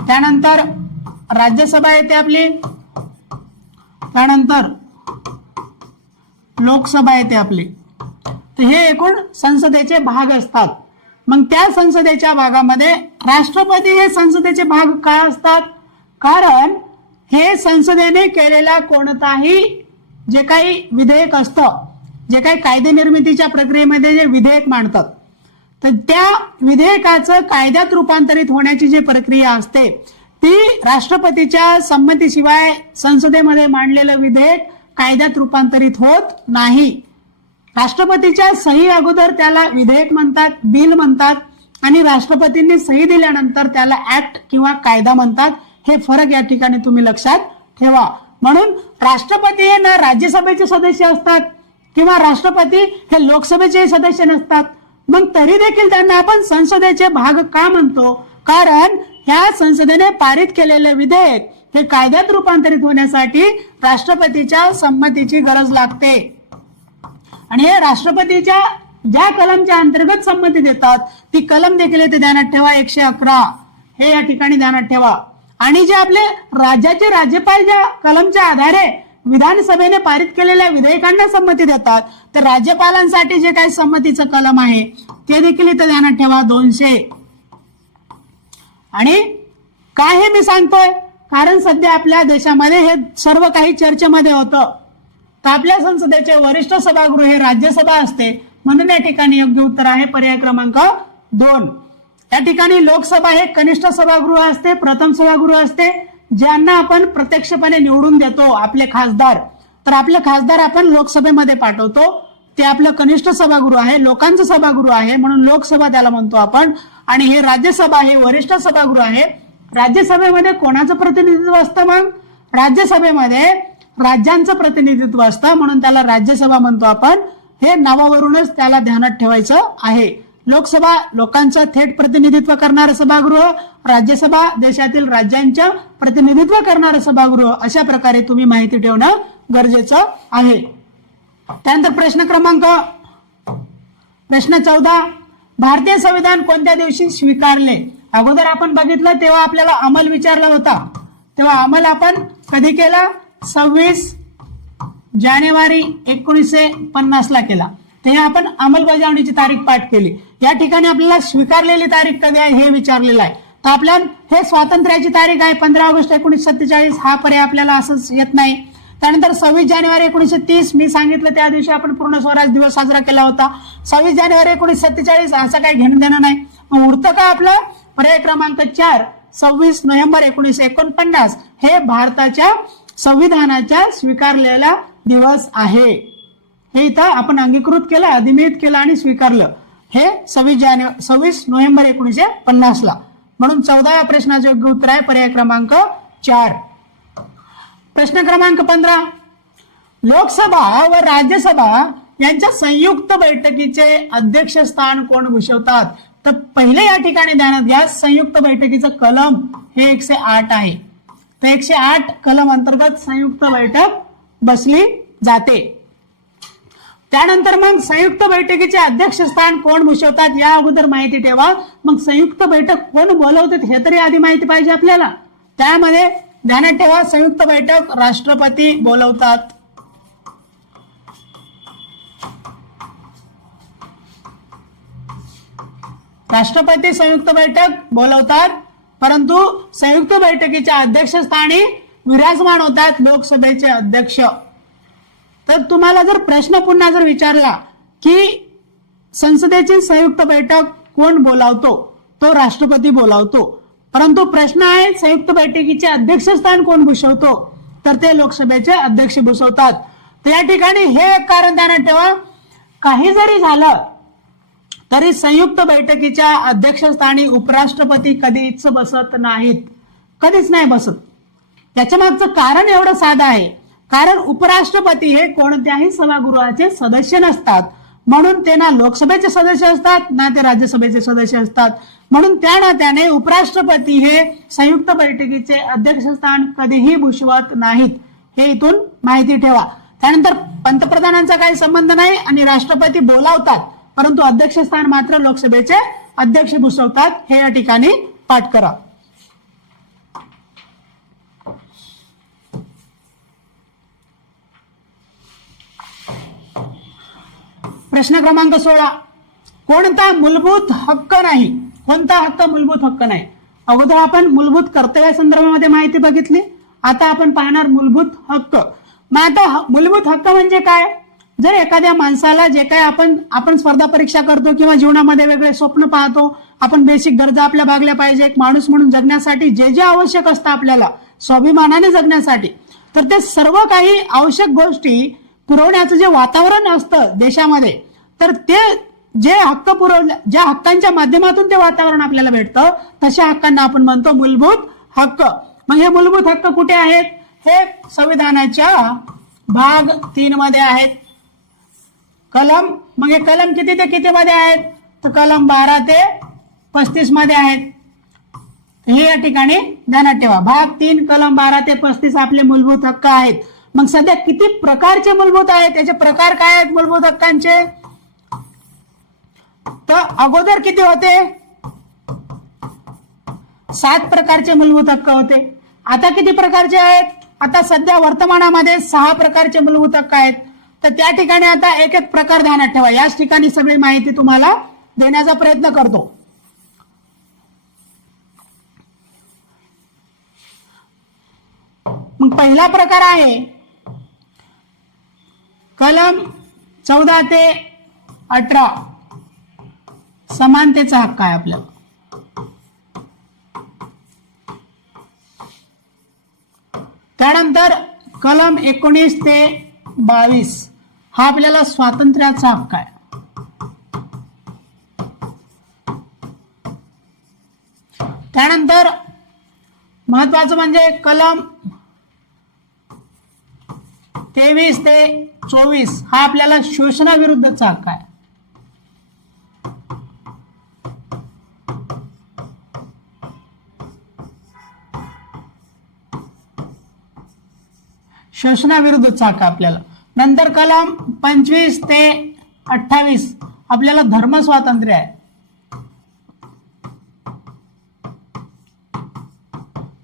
त्यानंतर राज्यसभा येते आपली, त्यानंतर लोकसभा येते आपली. तर हे एकूण संसदेचे भाग असतात. मग त्या संसदेच्या भागामध्ये राष्ट्रपती हे संसदेचे भाग का असतात? कारण हे संसदेने केलेला कोणताही जे काही विधेयक असतं, जे काही कायदे निर्मितीच्या प्रक्रियेमध्ये जे विधेयक मांडतात, तर त्या विधेयकाचं कायद्यात रूपांतरित होण्याची जी प्रक्रिया असते ती राष्ट्रपतीच्या संमतीशिवाय संसदेमध्ये मांडलेलं विधेयक कायद्यात रूपांतरित होत नाही. राष्ट्रपतीच्या सही अगोदर त्याला विधेयक म्हणतात, बिल म्हणतात, आणि राष्ट्रपतींनी सही दिल्यानंतर त्याला ऍक्ट किंवा कायदा म्हणतात. हे फरक या ठिकाणी तुम्ही लक्षात ठेवा. म्हणून राष्ट्रपती हे ना राज्यसभेचे सदस्य असतात किंवा राष्ट्रपती हे लोकसभेचे सदस्य नसतात. मग तरी देखील त्यांना आपण संसदेचे भाग का म्हणतो? कारण ह्या संसदेने पारित केलेले विधेयक हे कायद्यात रूपांतरित होण्यासाठी राष्ट्रपतीच्या संमतीची गरज लागते आणि हे राष्ट्रपतीच्या ज्या कलमच्या अंतर्गत संमती देतात ती कलम देखील इथे ध्यानात ठेवा 111 हे या ठिकाणी ध्यानात ठेवा. आणि जे आपले राज्याचे राज्यपाल ज्या कलमच्या आधारे विधानसभेने पारित केलेल्या विधेयकांना संमती देतात तर राज्यपालांसाठी जे काही संमतीचं कलम आहे ते देखील इथे ध्यानात ठेवा 200. आणि काय हे मी सांगतोय कारण सध्या आपल्या देशामध्ये हे सर्व काही चर्चेमध्ये होतं. तर आपल्या संसदेचे वरिष्ठ सभागृह हे राज्यसभा असते म्हणून या ठिकाणी योग्य उत्तर आहे पर्याय क्रमांक 2. या ठिकाणी लोकसभा हे कनिष्ठ सभागृह असते, प्रथम सभागृह असते ज्यांना आपण प्रत्यक्षपणे निवडून देतो आपले खासदार. तर आपले खासदार आपण लोकसभेमध्ये पाठवतो ते आपलं कनिष्ठ सभागृह आहे, लोकांचं सभागृह आहे म्हणून लोकसभा त्याला म्हणतो आपण. आणि हे राज्यसभा हे वरिष्ठ सभागृह आहे. राज्यसभेमध्ये कोणाचं प्रतिनिधित्व असतं मग राज्यसभेमध्ये राज्यांचं प्रतिनिधित्व असतं म्हणून त्याला राज्यसभा म्हणतो आपण. हे नावावरूनच त्याला ध्यानात ठेवायचं आहे. लोकसभा लोकांचं थेट प्रतिनिधित्व करणारं सभागृह, राज्यसभा देशातील राज्यांच्या प्रतिनिधित्व करणारं सभागृह अशा प्रकारे तुम्ही माहिती ठेवणं गरजेचं आहे. त्यानंतर प्रश्न 14 भारतीय संविधान कोणत्या दिवशी स्वीकारले. अगोदर आपण बघितलं तेव्हा आपल्याला अंमल विचारला होता तेव्हा अंमल आपण कधी केला 26 जानेवारी 1950 ला केला. तेव्हा आपण अंमलबजावणीची तारीख पाठ केली. या ठिकाणी आपल्याला स्वीकारलेली तारीख कधी आहे हे विचारलेलं आहे. तर आपल्याला हे स्वातंत्र्याची तारीख आहे 15 ऑगस्ट 1947 हा पर्याय आपल्याला असंच येत नाही. त्यानंतर 26 जानेवारी 1930 मी सांगितलं त्या दिवशी आपण पूर्ण स्वराज दिवस साजरा केला होता. 26 जानेवारी 1947 असं काही घेणं देणं नाही. मग उरतं का आपलं पर्याय क्रमांक 4 26 नोव्हेंबर 1949 हे भारताच्या संविधानाच्या स्वीकारलेला दिवस आहे. हे इथं आपण अंगीकृत केलं, अधिनियमित केलं आणि स्वीकारलं हे 26 नोव्हेंबर 1950 ला. म्हणून 14व्या प्रश्नाचे योग्य उत्तर आहे पर्याय क्रमांक 4. प्रश्न क्रमांक 15 लोकसभा व राज्यसभा यांच्या संयुक्त बैठकीचे अध्यक्षस्थान कोण भूषवतात. तर पहिले या ठिकाणी ध्यानात घ्या संयुक्त बैठकीचं कलम हे 108 आहे. तर 108 कलम अंतर्गत संयुक्त बैठक बसली जाते. त्यानंतर मग संयुक्त बैठकीचे अध्यक्षस्थान कोण भूषवतात या अगोदर माहिती ठेवा. मग संयुक्त बैठक कोण बोलवतात हे तरी आधी माहिती पाहिजे आपल्याला. त्यामध्ये ध्यानात ठेवा संयुक्त बैठक राष्ट्रपती बोलवतात. राष्ट्रपती संयुक्त बैठक बोलवतात परंतु संयुक्त बैठकीच्या अध्यक्षस्थानी विराजमान होतात लोकसभेचे अध्यक्ष. तर तुम्हाला जर प्रश्न पुन्हा जर विचारला की संसदेची संयुक्त बैठक कोण बोलावतो तो राष्ट्रपती बोलावतो परंतु प्रश्न आहे संयुक्त बैठकीचे अध्यक्षस्थान कोण भूषवतो तर ते लोकसभेचे अध्यक्ष भूषवतात. तर या ठिकाणी हे एक कारण ध्यानात ठेवा काही जरी झालं तरी संयुक्त बैठकीच्या अध्यक्षस्थानी उपराष्ट्रपती कधीच बसत नाहीत, कधीच नाही बसत. त्याच्या मागचं कारण एवढं साधं आहे कारण उपराष्ट्रपती हे कोणत्याही सभागृहाचे सदस्य नसतात म्हणून ते ना लोकसभेचे सदस्य असतात ना ते राज्यसभेचे सदस्य असतात. म्हणून त्या नात्याने उपराष्ट्रपती हे संयुक्त बैठकीचे अध्यक्षस्थान कधीही भूषवत नाहीत हे इथून माहिती ठेवा. त्यानंतर पंतप्रधानांचा काही संबंध नाही आणि राष्ट्रपती बोलावतात परंतु अध्यक्षस्थान मात्र लोकसभेचे अध्यक्ष भूषवतात हे या ठिकाणी पाठ करा. प्रश्न क्रमांक 16 कोणता मूलभूत हक्क नाही. कोणता हक्क मूलभूत हक्क नाही. अगोदर आपण मूलभूत कर्तव्या संदर्भामध्ये माहिती बघितली. आता आपण पाहणार मूलभूत हक्क. मग आता मूलभूत हक्क म्हणजे काय. जर एखाद्या माणसाला जे काही आपण स्पर्धा परीक्षा करतो किंवा जीवनामध्ये वेगळे स्वप्न पाहतो आपण बेसिक गरजा आपल्या भागल्या पाहिजे एक माणूस म्हणून जगण्यासाठी जे जे आवश्यक असतं आपल्याला स्वाभिमानाने जगण्यासाठी तर ते सर्व काही आवश्यक गोष्टी पुरवण्याचं जे वातावरण असतं देशामध्ये तर ते जे हक्क ज्या हक्कांच्या माध्यमातून ते वातावरण आपल्याला भेटतं तशा हक्कांना आपण म्हणतो मूलभूत हक्क. मग हे मूलभूत हक्क कुठे आहेत. हे संविधानाच्या भाग 3 मध्ये आहेत. कलम मग हे कलम किती ते किती मध्ये आहेत तर कलम 12 ते 35 मध्ये आहेत. हे या ठिकाणी ध्यानात ठेवा. भाग 3 कलम 12 ते 35 आपले मूलभूत हक्क आहेत. मग सध्या किती प्रकारचे मूलभूत आहेत, त्याचे प्रकार काय आहेत मूलभूत हक्कांचे? तर अगोदर किती होते? 7 प्रकारचे मूलभूत हक्क होते. आता किती प्रकारचे आहेत? आता सध्या वर्तमानामध्ये 6 प्रकारचे मूलभूत हक्क आहेत. तर त्या ठिकाणी आता एक एक प्रकार ध्यानात ठेवा. याच ठिकाणी सगळी माहिती तुम्हाला देण्याचा प्रयत्न करतो. मग पहिला प्रकार आहे कलम 14 ते 18 समानतेचा हक्क आहे आपल्याला. त्यानंतर कलम 19 ते 22 हा आपल्याला स्वातंत्र्याचा हक्क आहे. त्यानंतर महत्वाचं म्हणजे कलम 23 ते 24 हा आपल्याला शोषणाविरुद्धचा हक्क आहे. शोषणाविरुद्धचा हक्क आपल्याला. नंतर कलम 25 ते 28 आपल्याला धर्म स्वातंत्र्य आहे.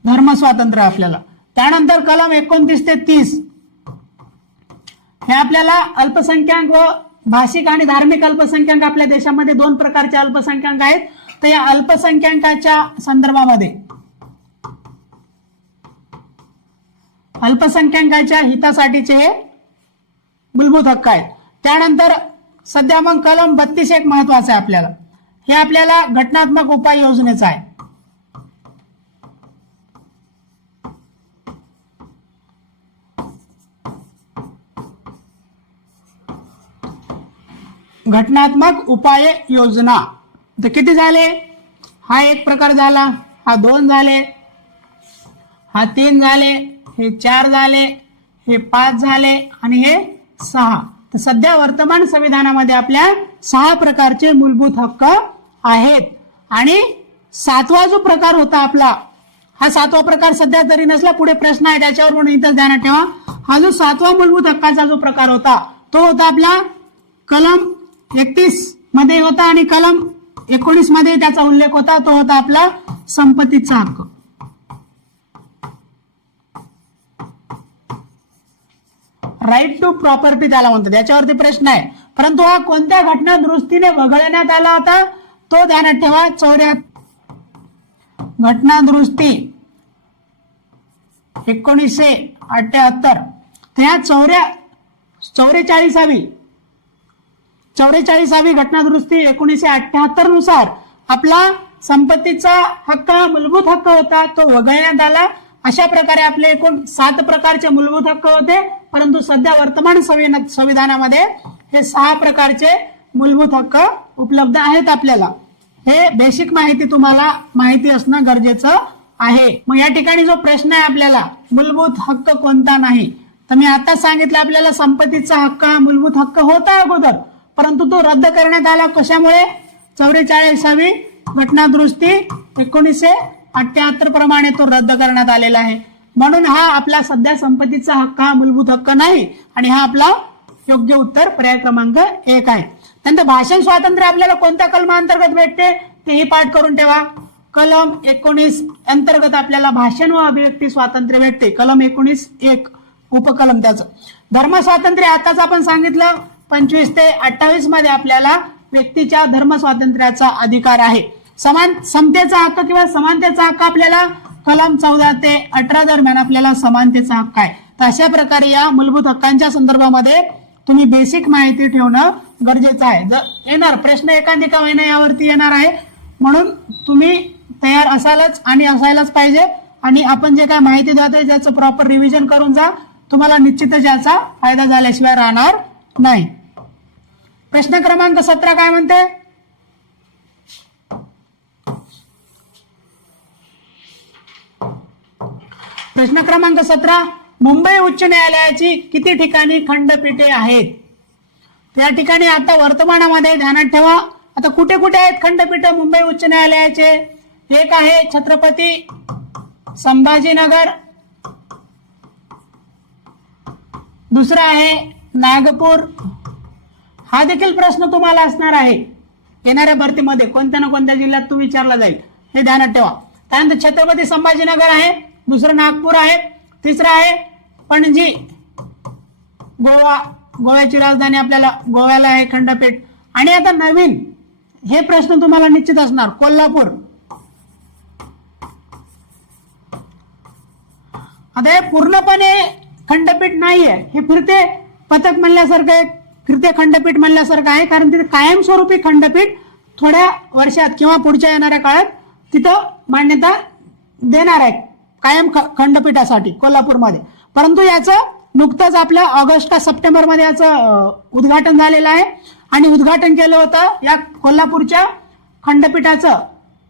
धर्म स्वातंत्र्य आपल्याला. त्यानंतर कलम 29 ते 30 हे आपल्याला अल्पसंख्याक व भाषिक आणि धार्मिक अल्पसंख्याक आपल्या देशामध्ये 2 प्रकारचे अल्पसंख्याक आहेत. तर या अल्पसंख्याकाच्या संदर्भामध्ये अल्पसंख्याकाच्या हितासाठीचे हे मूलभूत हक्क आहेत. त्यानंतर सध्या मग कलम 32 एक महत्वाचं आहे आपल्याला. हे आपल्याला घटनात्मक उपाय योजनेचं आहे. घटनात्मक उपाय योजना. तर किती झाले? हा एक प्रकार झाला, हा 2 झाले, हा 3 झाले, हे 4 झाले, हे 5 झाले आणि हे 6. तर सध्या वर्तमान संविधानामध्ये आपल्या 6 प्रकारचे मूलभूत हक्क आहेत. आणि 7वा जो प्रकार होता आपला, हा 7वा प्रकार सध्या जरी नसला पुढे प्रश्न आहे त्याच्यावर म्हणून इथं ध्यानात ठेवा. हा जो 7वा मूलभूत हक्काचा जो प्रकार होता तो होता आपला कलम 31 मध्ये होता आणि कलम 19 मध्ये त्याचा उल्लेख होता. तो होता आपला संपत्तीचा हक्क. राईट टू प्रॉपर्टी त्याला म्हणतात. याच्यावरती प्रश्न आहे. परंतु हा कोणत्या घटना दुरुस्तीने वगळण्यात आला होता तो ध्यानात ठेवा. 74 घटना दुरुस्ती 1978. त्या 44वी घटना दुरुस्ती 1978 नुसार आपला संपत्तीचा हक्क हा मूलभूत हक्क होता, तो वगळण्यात आला. अशा प्रकारे आपले एकूण 7 प्रकारचे मूलभूत हक्क होते. परंतु सध्या वर्तमान संविधानामध्ये हे 6 प्रकारचे मूलभूत हक्क उपलब्ध आहेत आपल्याला. हे बेसिक माहिती तुम्हाला माहिती असणं गरजेचं आहे. मग या ठिकाणी जो प्रश्न आहे आपल्याला मूलभूत हक्क कोणता नाही, तर मी आता सांगितलं आपल्याला संपत्तीचा हक्क हा मूलभूत हक्क होता अगोदर, परंतु तो रद्द करण्यात आला. कशामुळे? 44वी घटना दुरुस्ती 1978 प्रमाणे तो रद्द करण्यात आलेला आहे. म्हणून हा आपला सध्या संपत्तीचा हक्क हा मूलभूत हक्क नाही आणि हा आपला योग्य उत्तर पर्याय क्रमांक 1 आहे. नंतर भाषण स्वातंत्र्य आपल्याला कोणत्या कलमांतर्गत भेटते तेही पाठ करून ठेवा. कलम 19 अंतर्गत आपल्याला भाषण व अभिव्यक्ती स्वातंत्र्य भेटते. कलम 19(1) उपकलम त्याचं. धर्म स्वातंत्र्य आताच आपण सांगितलं 25 ते 28 मध्ये आपल्याला व्यक्तीच्या धर्म स्वातंत्र्याचा अधिकार आहे. समतेचा हक्क किंवा समानतेचा हक्क आपल्याला कलम 14 ते 18 दरम्यान आपल्याला समानतेचा हक्क आहे. तर अशा प्रकारे या मूलभूत हक्कांच्या संदर्भामध्ये तुम्ही बेसिक माहिती ठेवणं गरजेचं आहे. जर येणार प्रश्न एकाधिक महिना यावरती येणार आहे, म्हणून तुम्ही तयार असालच आणि असायलाच पाहिजे. आणि आपण जे काय माहिती देतोय त्याचं प्रॉपर रिव्हिजन करून जा. तुम्हाला निश्चितच याचा फायदा झाल्याशिवाय राहणार नाही. प्रश्न क्रमांक 17 काय म्हणते? प्रश्न क्रमांक 17 मुंबई उच्च न्यायालयाची किती ठिकाणी खंडपीठे आहेत? त्या ठिकाणी आता वर्तमानामध्ये ध्यानात ठेवा. आता कुठे कुठे आहेत खंडपीठ मुंबई उच्च न्यायालयाचे? एक आहे छत्रपती संभाजीनगर, दुसरा आहे नागपूर. हा देखील प्रश्न तुम्हाला असणार आहे येणाऱ्या भरतीमध्ये, कोणत्या ना कोणत्या जिल्ह्यात तो विचारला जाईल, हे ध्यानात ठेवा. त्यानंतर छत्रपती संभाजीनगर आहे, दुसरं नागपूर आहे, तिसरं आहे पणजी गोवा, गोव्याची राजधानी आपल्याला गोव्याला आहे खंडपीठ. आणि आता नवीन हे प्रश्न तुम्हाला निश्चित असणार, कोल्हापूर. आता हे पूर्णपणे खंडपीठ नाहीये, हे फिरते पथक म्हणल्यासारखं आहे, फिरते खंडपीठ म्हणल्यासारखं आहे, कारण तिथे कायमस्वरूपी खंडपीठ थोड्या वर्षात किंवा पुढच्या येणाऱ्या काळात तिथं मान्यता देणार आहे कायम खंडपीठासाठी कोल्हापूरमध्ये. परंतु याचं नुकतंच आपल्या ऑगस्ट का सप्टेंबर मध्ये याचं उद्घाटन झालेलं आहे. आणि उद्घाटन केलं होतं या कोल्हापूरच्या खंडपीठाचं,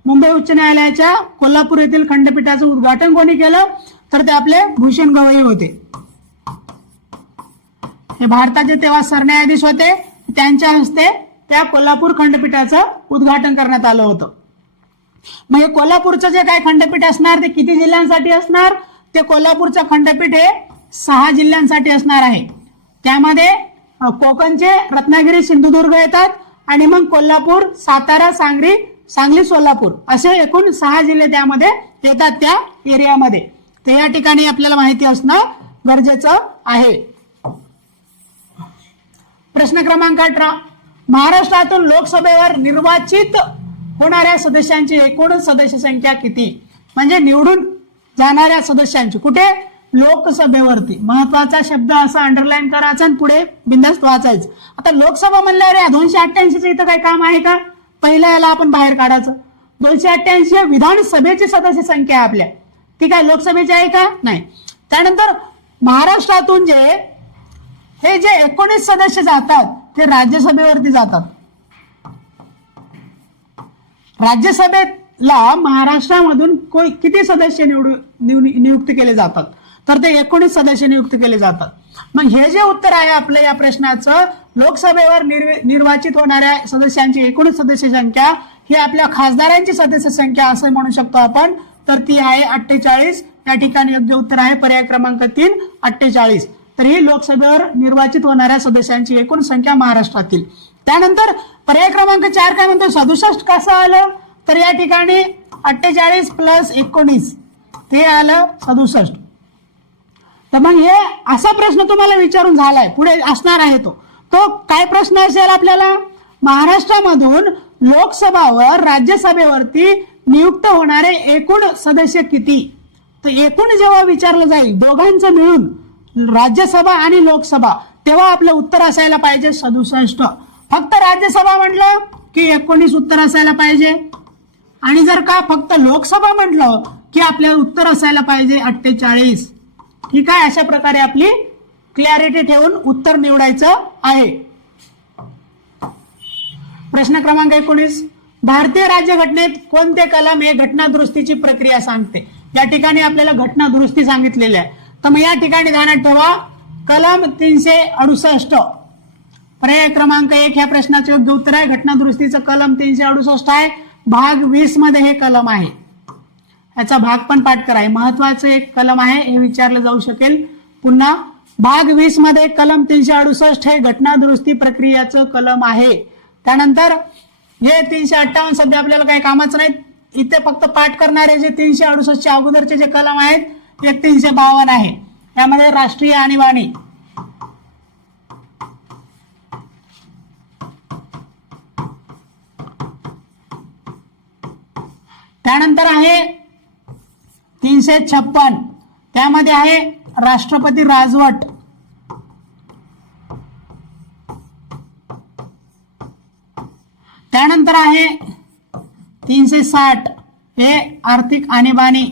मुंबई उच्च न्यायालयाच्या कोल्हापूर येथील खंडपीठाचं उद्घाटन कोणी केलं, तर ते आपले भूषण गवई होते. हे भारताचे तेव्हा सरन्यायाधीश होते, त्यांच्या हस्ते त्या कोल्हापूर खंडपीठाचं उद्घाटन करण्यात आलं होतं. मग हे कोल्हापूरचं जे काय खंडपीठ असणार ते किती जिल्ह्यांसाठी असणार, ते कोल्हापूरचं खंडपीठ हे 6 जिल्ह्यांसाठी असणार आहे. त्यामध्ये कोकणचे रत्नागिरी सिंधुदुर्ग येतात, आणि मग कोल्हापूर, सातारा, सांगली, सोलापूर असे एकूण 6 जिल्हे त्यामध्ये येतात त्या एरियामध्ये. तर या ठिकाणी आपल्याला माहिती असणं गरजेचं आहे. प्रश्न क्रमांक 18, महाराष्ट्रातून लोकसभेवर निर्वाचित होणाऱ्या सदस्यांची एकूण सदस्य संख्या किती? म्हणजे निवडून जाणाऱ्या सदस्यांची, कुठे? लोकसभेवरती. महत्वाचा शब्द असा अंडरलाईन करायचा आणि पुढे बिंदास्त वाचायचं. आता लोकसभा म्हणल्यावर 288 इथं काही काम आहे का? पहिल्या याला आपण बाहेर काढायचं. 288 विधानसभेची सदस्य संख्या आहे आपल्या, ती काय लोकसभेची आहे का? नाही. त्यानंतर महाराष्ट्रातून हे जे 19 सदस्य जातात ते राज्यसभेवरती जातात. राज्यसभेला महाराष्ट्रामधून किती सदस्य नियुक्त केले जातात, तर ते 19 सदस्य नियुक्त केले जातात. मग हे जे उत्तर आहे आपलं या प्रश्नाचं, लोकसभेवर निर्वाचित होणाऱ्या सदस्यांची एकूण सदस्य संख्या ही आपल्या खासदारांची सदस्य संख्या असं म्हणू शकतो आपण, तर ती आहे 48. या ठिकाणी योग्य उत्तर आहे पर्याय क्रमांक 3, 48. तर ही लोकसभेवर निर्वाचित होणाऱ्या सदस्यांची एकूण संख्या महाराष्ट्रातील. त्यानंतर पर्याय क्रमांक 4 काय म्हणतो, 67 कसं आलं, तर या ठिकाणी 48 + 19 ते आलं 67. तर मग हे असा प्रश्न तुम्हाला विचारून झालाय, पुढे असणार आहे तो काय प्रश्न असेल आपल्याला, महाराष्ट्रामधून लोकसभा व राज्यसभेवरती नियुक्त होणारे एकूण सदस्य किती? तर एकूण जेव्हा विचारलं जाईल दोघांचं मिळून राज्यसभा आणि लोकसभा, तेव्हा आपलं उत्तर असायला पाहिजे 67. फक्त राज्यसभा म्हटलं की 19 उत्तर असायला पाहिजे, आणि जर का फक्त लोकसभा म्हटलं की आपल्याला उत्तर असायला पाहिजे 48. ठीक आहे, अशा प्रकारे आपली क्लॅरिटी ठेवून उत्तर निवडायचं आहे. प्रश्न क्रमांक 19, भारतीय राज्यघटनेत कोणते कलम हे घटना दुरुस्तीची प्रक्रिया सांगते? या ठिकाणी आपल्याला घटना दुरुस्ती सांगितलेली आहे. तर मग या ठिकाणी ध्यानात ठेवा, कलम 368 पर्याय क्रमांक 1 ह्या प्रश्नाचे योग्य उत्तर आहे. घटना दुरुस्तीचं कलम 368 आहे. भाग 20 मध्ये हे कलम आहे. याचा भाग पण पाठ करा, महत्वाचं एक कलम आहे, हे विचारलं जाऊ शकेल. पुन्हा भाग 20 मध्ये कलम 368 हे घटना दुरुस्ती प्रक्रियाचं कलम आहे. त्यानंतर हे 358 सध्या आपल्याला काही कामाचं नाही, इथे फक्त पाठ करणारे जे 368 च्या अगोदरचे जे कलम आहेत ते 352 आहे. त्यामध्ये राष्ट्रीय आणीबाणी, त्यानंतर आहे 356, त्यामध्ये आहे राष्ट्रपती राजवट, त्यानंतर आहे 360 हे आर्थिक आणीबाणी,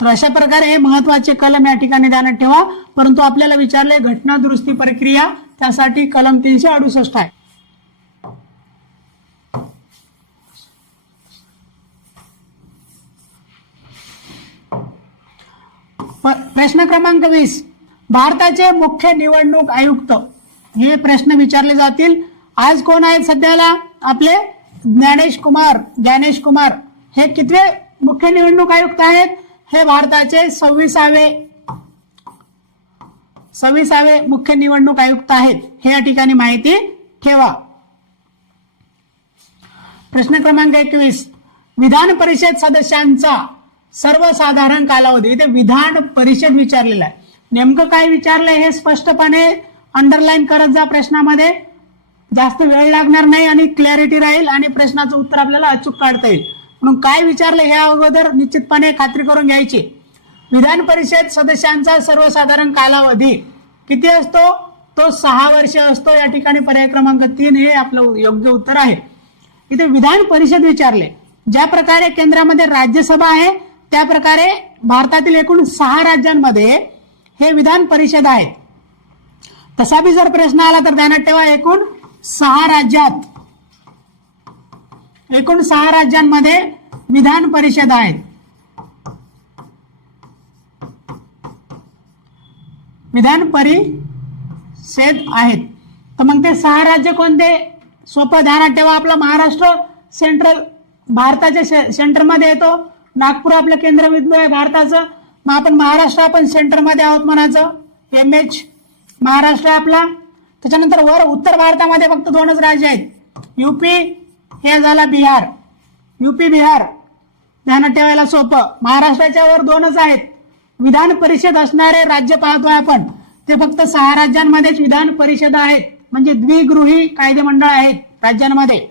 तर अशा प्रकारे हे महत्वाचे कलम या ठिकाणी ध्यानात ठेवा. परंतु आपल्याला विचारले घटना दुरुस्ती प्रक्रिया, त्यासाठी कलम 368 आहे. प्रश्न क्रमांक 20, भारताचे मुख्य निवडणूक आयुक्त हे प्रश्न विचारले जातील. आज कोण आहेत सध्याला? आपले ज्ञानेश कुमार हे कितवे मुख्य निवडणूक आयुक्त आहेत? हे भारताचे 26वे मुख्य निवडणूक आयुक्त आहेत. हे या ठिकाणी माहिती ठेवा. प्रश्न क्रमांक 21, विधान परिषद सदस्यांचा सर्वसाधारण कालावधी. इथे विधान परिषद विचारलेला आहे. नेमकं काय विचारलंय हे स्पष्टपणे अंडरलाईन करत जा प्रश्नामध्ये. जास्त वेळ लागणार नाही आणि क्लॅरिटी राहील आणि प्रश्नाचं उत्तर आपल्याला अचूक काढता येईल. म्हणून काय विचारलं हे अगोदर निश्चितपणे खात्री करून घ्यायची. विधान परिषद सदस्यांचा सर्वसाधारण कालावधी किती असतो? तो 6 वर्ष असतो. या ठिकाणी पर्याय क्रमांक 3 हे आपलं योग्य उत्तर आहे. इथे विधान परिषद विचारले. ज्या प्रकारे केंद्रामध्ये राज्यसभा आहे त्या प्रकारे भारतातील एकूण 6 राज्यांमध्ये हे विधान परिषद आहे. तसा बी जर प्रश्न आला तर ध्यानात ठेवा, एकूण 6 राज्यांमध्ये विधान परिषद आहेत. विधान परिषद आहेत. तर मग ते 6 राज्य कोणते? सोपं ध्यानात ठेवा. आपलं महाराष्ट्र सेंट्रल भारताच्या सेंटरमध्ये येतो. नागपूर आपलं केंद्रबिंदू आहे भारताचं. मग आपण महाराष्ट्र आपण सेंटरमध्ये आहोत म्हणायचं. MH महाराष्ट्र आहे आपला. त्याच्यानंतर वर उत्तर भारतामध्ये फक्त 2च राज्य आहेत. UP हे झाला बिहार. UP बिहार ध्यानात ठेवायला सोपं. महाराष्ट्राच्या वर 2च आहेत. विधान परिषद असणारे राज्य पाहतोय आपण ते फक्त 6 राज्यांमध्येच विधान परिषद आहेत. म्हणजे द्विगृही कायदेमंडळ आहेत राज्यांमध्ये.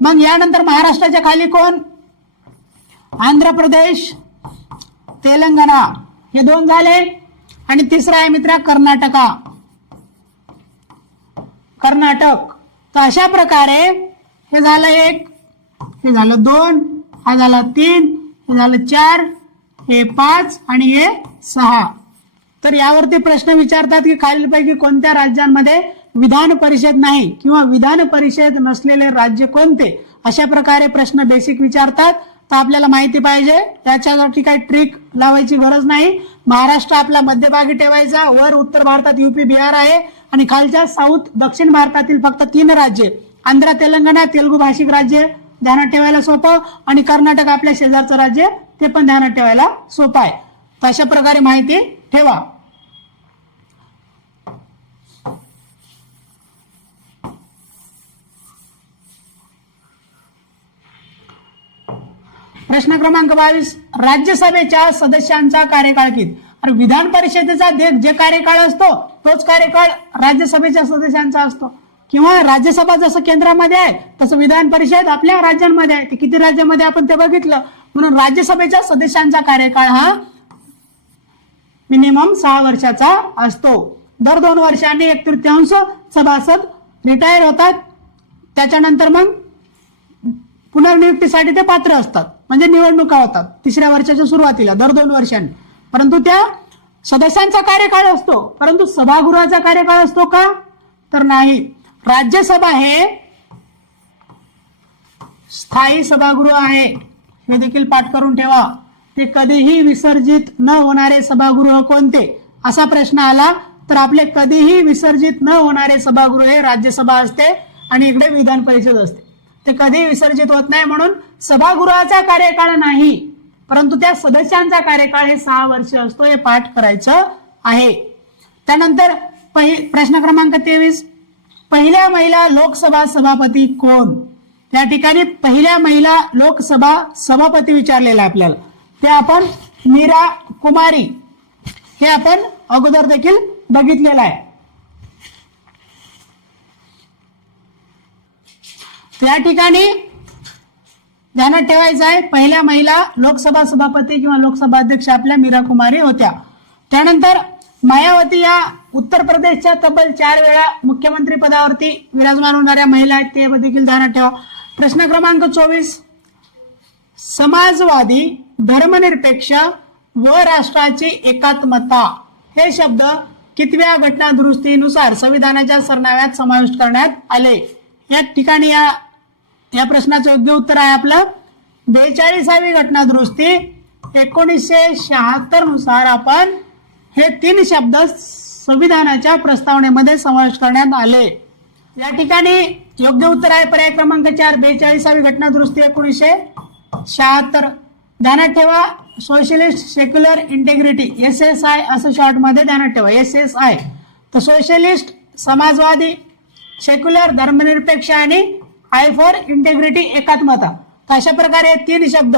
मग यानंतर महाराष्ट्राच्या खाली कोण? आंध्र प्रदेश, तेलंगणा हे 2 झाले. आणि तिसरा आहे मित्रा कर्नाटक. तर अशा प्रकारे हे झालं 1, हे झालं 2, हा झाला 3, हे झालं 4, हे 5 आणि हे 6. तर यावरती प्रश्न विचारतात की खालीलपैकी कोणत्या राज्यांमध्ये विधान परिषद नाही किंवा विधान परिषद नसलेले राज्य कोणते? अशा प्रकारे प्रश्न बेसिक विचारतात. तर आपल्याला माहिती पाहिजे. त्याच्यासाठी काही ट्रिक लावायची गरज नाही. महाराष्ट्र आपला मध्यभागी ठेवायचा. वर उत्तर भारतात UP बिहार आहे आणि खालच्या साऊथ दक्षिण भारतातील फक्त 3 राज्ये आंध्र तेलंगणा तेलुगू भाषिक राज्य ध्यानात ठेवायला सोपं. आणि कर्नाटक आपल्या शेजारचं राज्य ते पण ध्यानात ठेवायला सोपं आहे. तर अशा प्रकारे माहिती ठेवा. प्रश्न क्रमांक 22, राज्यसभेच्या सदस्यांचा कार्यकाळ किती? अरे विधान परिषदेचा जे कार्यकाळ असतो तोच कार्यकाळ राज्यसभेच्या सदस्यांचा असतो. किंवा राज्यसभा जसं केंद्रामध्ये आहे तसं विधान परिषद आपल्या राज्यांमध्ये आहे. ते किती राज्यामध्ये आपण ते बघितलं. म्हणून राज्यसभेच्या सदस्यांचा कार्यकाळ हा मिनिमम 6 वर्षाचा असतो. दर 2 वर्षांनी 1/3 सभासद रिटायर होतात. त्याच्यानंतर मग पुनर्नियुक्तीसाठी ते पात्र असतात. म्हणजे निवडणुका होतात 3ऱ्या वर्षाच्या सुरुवातीला दर 2 वर्षांनी. परंतु त्या सदस्यांचा कार्यकाळ असतो. परंतु सभागृहाचा कार्यकाळ असतो का? तर नाही. राज्यसभा हे स्थायी सभागृह आहे. हे देखील पाठ करून ठेवा. ते कधीही विसर्जित न होणारे सभागृह कोणते? असा प्रश्न आला तर आपले कधीही विसर्जित न होणारे सभागृह हे राज्यसभा असते आणि इकडे विधान परिषद असते. ते कधी विसर्जित होत नाही. म्हणून सभागृहाचा कार्यकाळ नाही परंतु त्या सदस्यांचा कार्यकाळ हे 6 वर्ष असतो. हे पाठ करायचं आहे. त्यानंतर प्रश्न क्रमांक 23, पहिल्या महिला लोकसभा सभापती कोण? त्या ठिकाणी पहिल्या महिला लोकसभा सभापती विचारलेला आपल्याला. ते आपण मीरा कुमारी हे आपण अगोदर देखील बघितलेलं आहे. त्या ठिकाणी ध्यानात ठेवायचं आहे पहिल्या महिला लोकसभा सभापती किंवा लोकसभा अध्यक्ष आपल्या मीरा कुमारी होत्या. त्यानंतर मायावती या उत्तर प्रदेशच्या तब्बल 4 वेळा मुख्यमंत्री पदावरती विराजमान होणाऱ्या महिला आहेत. ते देखील ध्यानात ठेवा. प्रश्न क्रमांक 24, समाजवादी, धर्मनिरपेक्ष व राष्ट्राची एकात्मता हे शब्द कितव्या घटना दुरुस्तीनुसार संविधानाच्या सरनाव्यात समाविष्ट करण्यात आले? या ठिकाणी या प्रश्नाचं योग्य उत्तर आहे आपलं 42वी घटना दुरुस्ती. 1976 नुसार आपण हे 3 शब्द संविधानाच्या प्रस्तावनेमध्ये समावेश करण्यात आले. या ठिकाणी योग्य उत्तर आहे पर्याय क्रमांक 4 42वी घटना दुरुस्ती 1976. ध्यानात ठेवा सोशलिस्ट सेक्युलर इंटेग्रिटी SSI असं शॉर्ट मध्ये ध्यानात ठेवा SSI. तर सोशलिस्ट समाजवादी, सेक्युलर धर्मनिरपेक्ष आणि आय फॉर इंटेग्रिटी एकात्मता. तर अशा प्रकारे 3 शब्द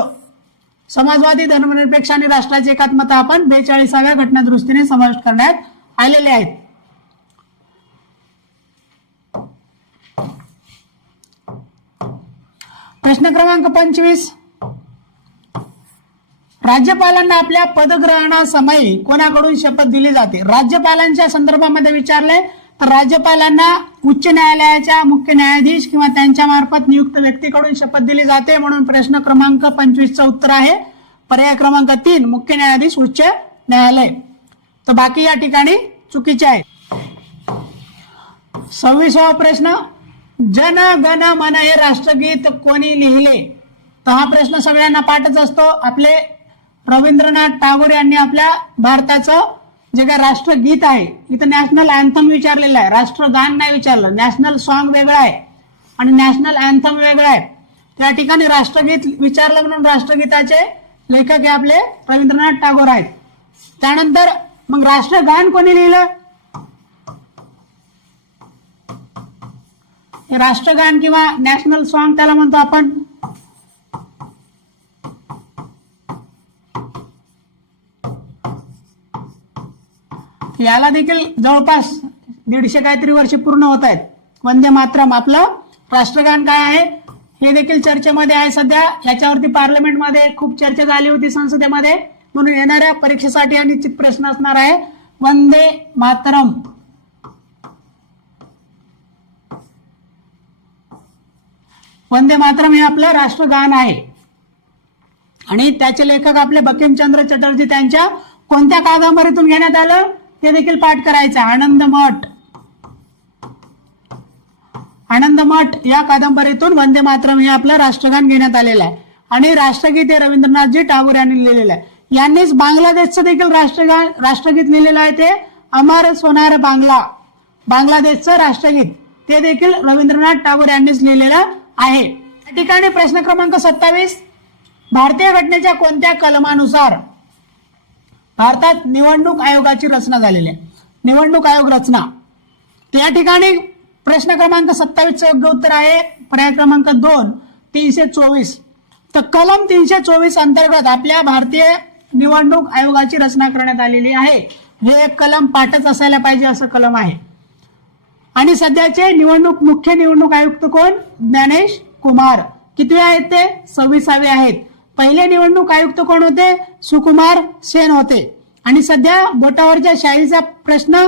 समाजवादी, धर्मनिरपेक्ष आणि राष्ट्राची एकात्मता आपण 42व्या घटना दुरुस्तीने समाविष्ट करण्यात आलेले आहेत. प्रश्न क्रमांक 25. राज्यपालांना आपल्या पदग्रहणासमयी कोणाकडून शपथ दिली जाते? राज्यपालांच्या संदर्भामध्ये विचारले तर राज्यपालांना उच्च न्यायालयाच्या मुख्य न्यायाधीश किंवा त्यांच्या मार्फत नियुक्त व्यक्तीकडून शपथ दिली जाते. म्हणून प्रश्न क्रमांक 25चं उत्तर आहे पर्याय क्रमांक 3 मुख्य न्यायाधीश उच्च न्यायालय. तर बाकी या ठिकाणी चुकीचे आहे. 26वा प्रश्न जन गण मन हे राष्ट्रगीत कोणी लिहिले? तर हा प्रश्न सगळ्यांना पाठच असतो. आपले रवींद्रनाथ टागोर यांनी आपल्या भारताचं जे काय राष्ट्रगीत आहे, इथं नॅशनल अँथम विचारलेलं आहे, राष्ट्रगान नाही विचारलं. नॅशनल सॉन्ग वेगळं आहे आणि नॅशनल अँथम वेगळं आहे. त्या ठिकाणी राष्ट्रगीत विचारलं म्हणून राष्ट्रगीताचे लेखक हे आपले रवींद्रनाथ टागोर आहेत. त्यानंतर मग राष्ट्रगान कोणी लिहिलं? राष्ट्रगान किंवा नॅशनल सॉन्ग त्याला म्हणतो आपण. याला देखील जवळपास 150 काहीतरी वर्ष पूर्ण होत आहेत. वंदे मातरम आपलं राष्ट्रगान काय आहे हे देखील चर्चेमध्ये आहे सध्या. याच्यावरती पार्लमेंटमध्ये खूप चर्चा झाली होती संसदेमध्ये. म्हणून येणाऱ्या परीक्षेसाठी हा निश्चित प्रश्न असणार आहे वंदे मातरम. वंदे मातरम हे आपलं राष्ट्रगान आहे आणि त्याचे लेखक आपले बंकिमचंद्र चटर्जी त्यांच्या कोणत्या कादंबरीतून घेण्यात आलं ते देखील पाठ करायचं. आनंदमठ. आनंदमठ या कादंबरीतून वंदे मातरम हे आपलं राष्ट्रगान घेण्यात आलेलं आहे आणि राष्ट्रगीत हे रवींद्रनाथजी टागोर यांनी लिहिलेलं आहे. यांनीच बांगलादेशचं देखील राष्ट्रगीत लिहिलेलं आहे. ते अमर सोनार बांगला, बांगलादेशचं राष्ट्रगीत ते देखील रवींद्रनाथ टागोर यांनीच लिहिलेलं आहे. या ठिकाणी प्रश्न क्रमांक 27. भारतीय घटनेच्या कोणत्या कलमानुसार भारतात निवडणूक आयोगाची रचना झालेली आहे? निवडणूक आयोग रचना. त्या ठिकाणी प्रश्न क्रमांक 27चं योग्य उत्तर आहे पर्याय क्रमांक 2 324. तर कलम 324 अंतर्गत आपल्या भारतीय निवडणूक आयोगाची रचना करण्यात आलेली आहे. हे एक कलम पाठच असायला पाहिजे असं कलम आहे. आणि सध्याचे मुख्य निवडणूक आयुक्त कोण? ज्ञानेश कुमार. किती आहेत ते? 26वे आहेत. पहिले निवडणूक आयुक्त कोण होते? सुकुमार सेन होते. आणि सध्या बोटावरच्या शाहीचा प्रश्न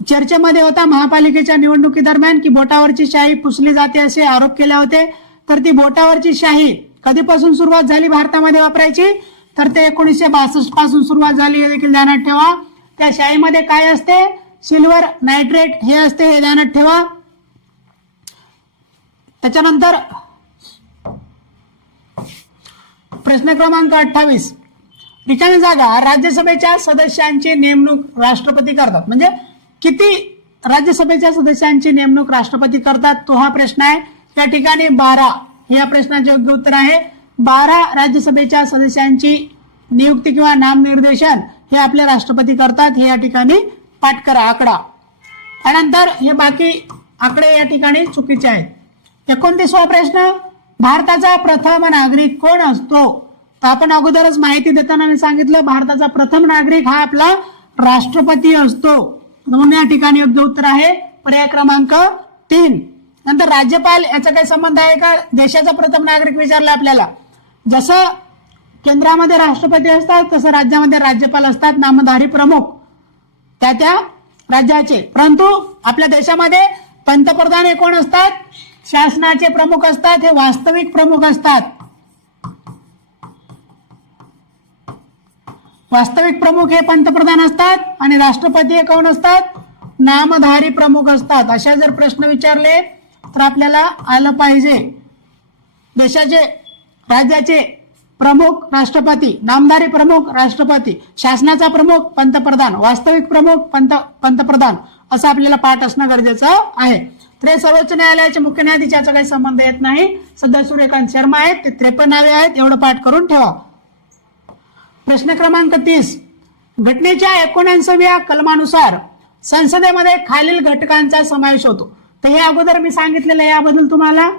चर्चेमध्ये होता महापालिकेच्या निवडणुकीदरम्यान की बोटावरची शाही पुसली जाते असे आरोप केले होते. तर ती बोटावरची शाही कधीपासून सुरुवात झाली भारतामध्ये वापरायची? तर ते 1962 पासून सुरुवात झाली हे देखील ध्यानात ठेवा. त्या शाहीमध्ये काय असते? सिल्वर नायट्रेट हे असते, हे ध्यानात ठेवा. त्याच्यानंतर प्रश्न क्रमांक 28. रिकामी जागा राज्यसभेच्या सदस्यांची नेमणूक राष्ट्रपती करतात. म्हणजे किती राज्यसभेच्या सदस्यांची नेमणूक राष्ट्रपती करतात तो हा प्रश्न आहे. या ठिकाणी 12 या प्रश्नाचे योग्य उत्तर आहे. 12 राज्यसभेच्या सदस्यांची नियुक्ती किंवा नामनिर्देशन हे आपले राष्ट्रपती करतात. हे या ठिकाणी पाठ करा आकडा. त्यानंतर हे बाकी आकडे या ठिकाणी चुकीचे आहेत. 29वा प्रश्न. भारताचा प्रथम नागरिक कोण असतो? तर आपण अगोदरच माहिती देताना मी सांगितलं भारताचा प्रथम नागरिक हा आपला राष्ट्रपती असतो. म्हणून या ठिकाणी योग्य उत्तर आहे पर्याय क्रमांक 3. नंतर राज्यपाल याचा काही संबंध आहे का? देशाचा प्रथम नागरिक विचारला आपल्याला. जसं केंद्रामध्ये राष्ट्रपती असतात तसं राज्यामध्ये राज्यपाल असतात, नामधारी प्रमुख त्या राज्याचे. परंतु आपल्या देशामध्ये पंतप्रधान हे कोण असतात? शासनाचे प्रमुख असतात. हे वास्तविक प्रमुख असतात. वास्तविक प्रमुख हे पंतप्रधान असतात आणि राष्ट्रपती हे कोण असतात? नामधारी प्रमुख असतात. अशा जर प्रश्न विचारले तर आपल्याला आलं पाहिजे देशाचे राज्याचे प्रमुख राष्ट्रपती, नामधारी प्रमुख राष्ट्रपती, शासनाचा प्रमुख पंतप्रधान, वास्तविक प्रमुख पंतप्रधान असं आपल्याला पाठ असणं गरजेचं आहे. तर हे सर्वोच्च न्यायालयाचे मुख्य न्यायाधीश याचा काही संबंध येत नाही. सध्या सूर्यकांत शर्मा आहेत, ते 53 नावे आहेत, एवढं पाठ करून ठेवा. प्रश्न क्रमांक 30, घटनेच्या 79व्या कलमानुसार संसदेमध्ये खालील घटकांचा समावेश होतो. तर हे अगोदर मी सांगितलेलं याबद्दल तुम्हाला,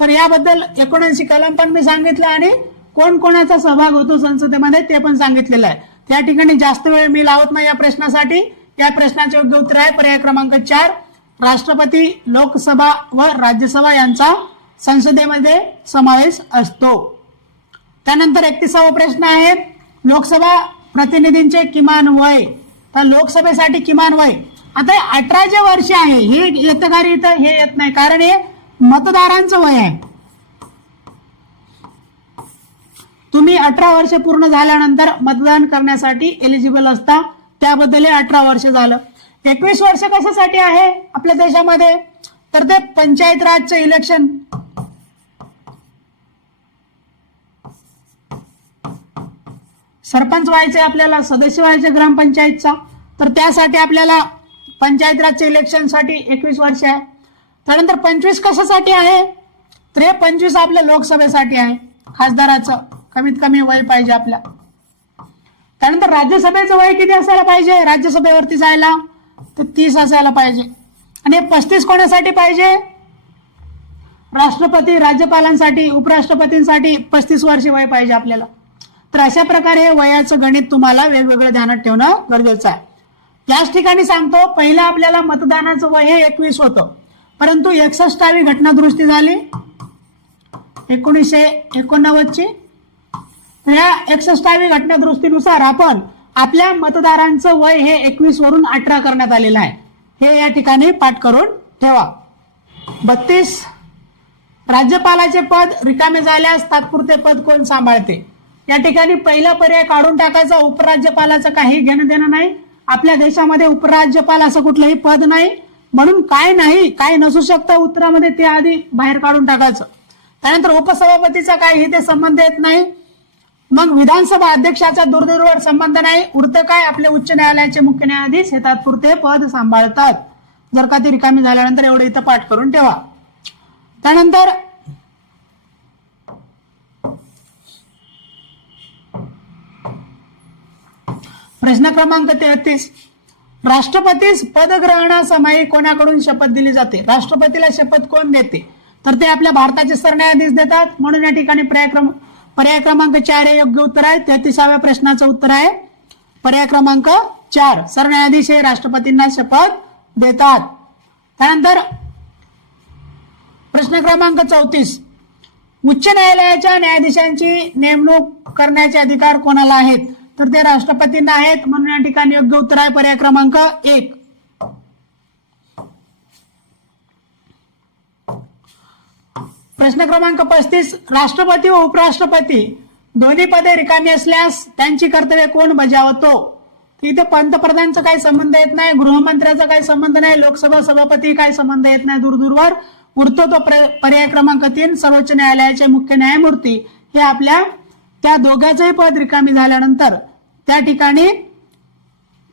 तर याबद्दल 79 कलम पण मी सांगितलं आणि कोण कोणाचा सहभाग होतो संसदेमध्ये ते पण सांगितलेलं आहे. त्या ठिकाणी जास्त वेळ मी लावत नाही या प्रश्नासाठी. या प्रश्नाचे योग्य उत्तर आहे पर्याय क्रमांक 4, राष्ट्रपती, लोकसभा व राज्यसभा यांचा संसदेमध्ये समावेश असतो. त्यानंतर 31वा प्रश्न आहे, लोकसभा प्रतिनिधींचे किमान वय. तर लोकसभेसाठी किमान वय आता 18 जे वर्ष आहे हे येतं का रे इथं? हे येत नाही, कारण हे मतदारांचं वय आहे. तुम्ही 18 वर्ष पूर्ण झाल्यानंतर मतदान करण्यासाठी एलिजिबल असता, त्याबद्दल 18 वर्ष झालं. 21 वर्ष कशासाठी आहे आपल्या देशामध्ये? तर ते पंचायत राजचं इलेक्शन, सरपंच व्हायचे आपल्याला, सदस्य व्हायचे ग्रामपंचायतचा, तर त्यासाठी आपल्याला पंचायत राजच्या इलेक्शनसाठी 21 वर्ष आहे. त्यानंतर 25 कशासाठी आहे? तर हे 25 आपल्या लोकसभेसाठी आहे, खासदाराचं कमीत कमी वय पाहिजे आपल्या. त्यानंतर राज्यसभेचं वय किती असायला पाहिजे राज्यसभेवरती जायला? तर 30 असायला पाहिजे. आणि 35 कोणासाठी पाहिजे? राष्ट्रपती, राज्यपालांसाठी, उपराष्ट्रपतींसाठी 35 वर्ष वय पाहिजे आपल्याला. तर अशा प्रकारे हे वयाचं गणित तुम्हाला वेगवेगळं ध्यानात ठेवणं गरजेचं आहे. याच ठिकाणी सांगतो, पहिला आपल्याला मतदानाचं वय हे 21 होतं, परंतु 61वी घटनादुरुस्ती झाली 1989 ची. या 61वी घटनादुरुस्तीनुसार आपण आपल्या मतदारांचं वय हे 21 वरून 18 करण्यात आलेलं आहे. हे या ठिकाणी पाठ करून ठेवा. 32, राज्यपालाचे पद रिकामे झाल्यास तात्पुरते पद कोण सांभाळते? या ठिकाणी पहिला पर्याय काढून टाकायचा, उपराज्यपालाचं काही घेणं देणं नाही. आपल्या देशामध्ये उपराज्यपाल असं कुठलंही पद नाही, म्हणून काय नाही, काय नसू शकतं उत्तरामध्ये ते आधी बाहेर काढून टाकायचं. त्यानंतर उपसभापतीचा काही ते संबंध येत नाही. मग विधानसभा अध्यक्षाचा दूरदूरवर संबंध नाही. उरतं काय? आपले उच्च न्यायालयाचे मुख्य न्यायाधीश हे तात्पुरते पद सांभाळतात, जर का ते रिकामी झाल्यानंतर. एवढं इथं पाठ करून ठेवा. त्यानंतर प्रश्न क्रमांक 33, राष्ट्रपतीस पदग्रहणासमयी कोणाकडून शपथ दिली जाते? राष्ट्रपतीला शपथ कोण देते? तर ते आपल्या भारताचे सरन्यायाधीश देतात. म्हणून या ठिकाणी पर्याय क्रमांक 4 हे योग्य उत्तर आहे. 33व्या प्रश्नाचं उत्तर आहे पर्याय क्रमांक 4, सरन्यायाधीश हे राष्ट्रपतींना शपथ देतात. त्यानंतर प्रश्न क्रमांक 34, उच्च न्यायालयाच्या न्यायाधीशांची नेमणूक करण्याचे अधिकार कोणाला आहेत? तर ते राष्ट्रपतींना आहेत. म्हणून या ठिकाणी योग्य उत्तर आहे पर्याय क्रमांक 1. प्रश्न क्रमांक 35, राष्ट्रपती व उपराष्ट्रपती दोन्ही पदे रिकामी असल्यास त्यांची कर्तव्य कोण बजावतो? इथे पंतप्रधानचा काही संबंध येत नाही, गृहमंत्र्याचा काही संबंध नाही, लोकसभा सभापती काही संबंध येत नाही. दूरदूरवर उरतो तो पर्याय क्रमांक 3, सर्वोच्च न्यायालयाचे मुख्य न्यायमूर्ती हे आपल्या त्या दोघांचंही पद रिकामी झाल्यानंतर त्या ठिकाणी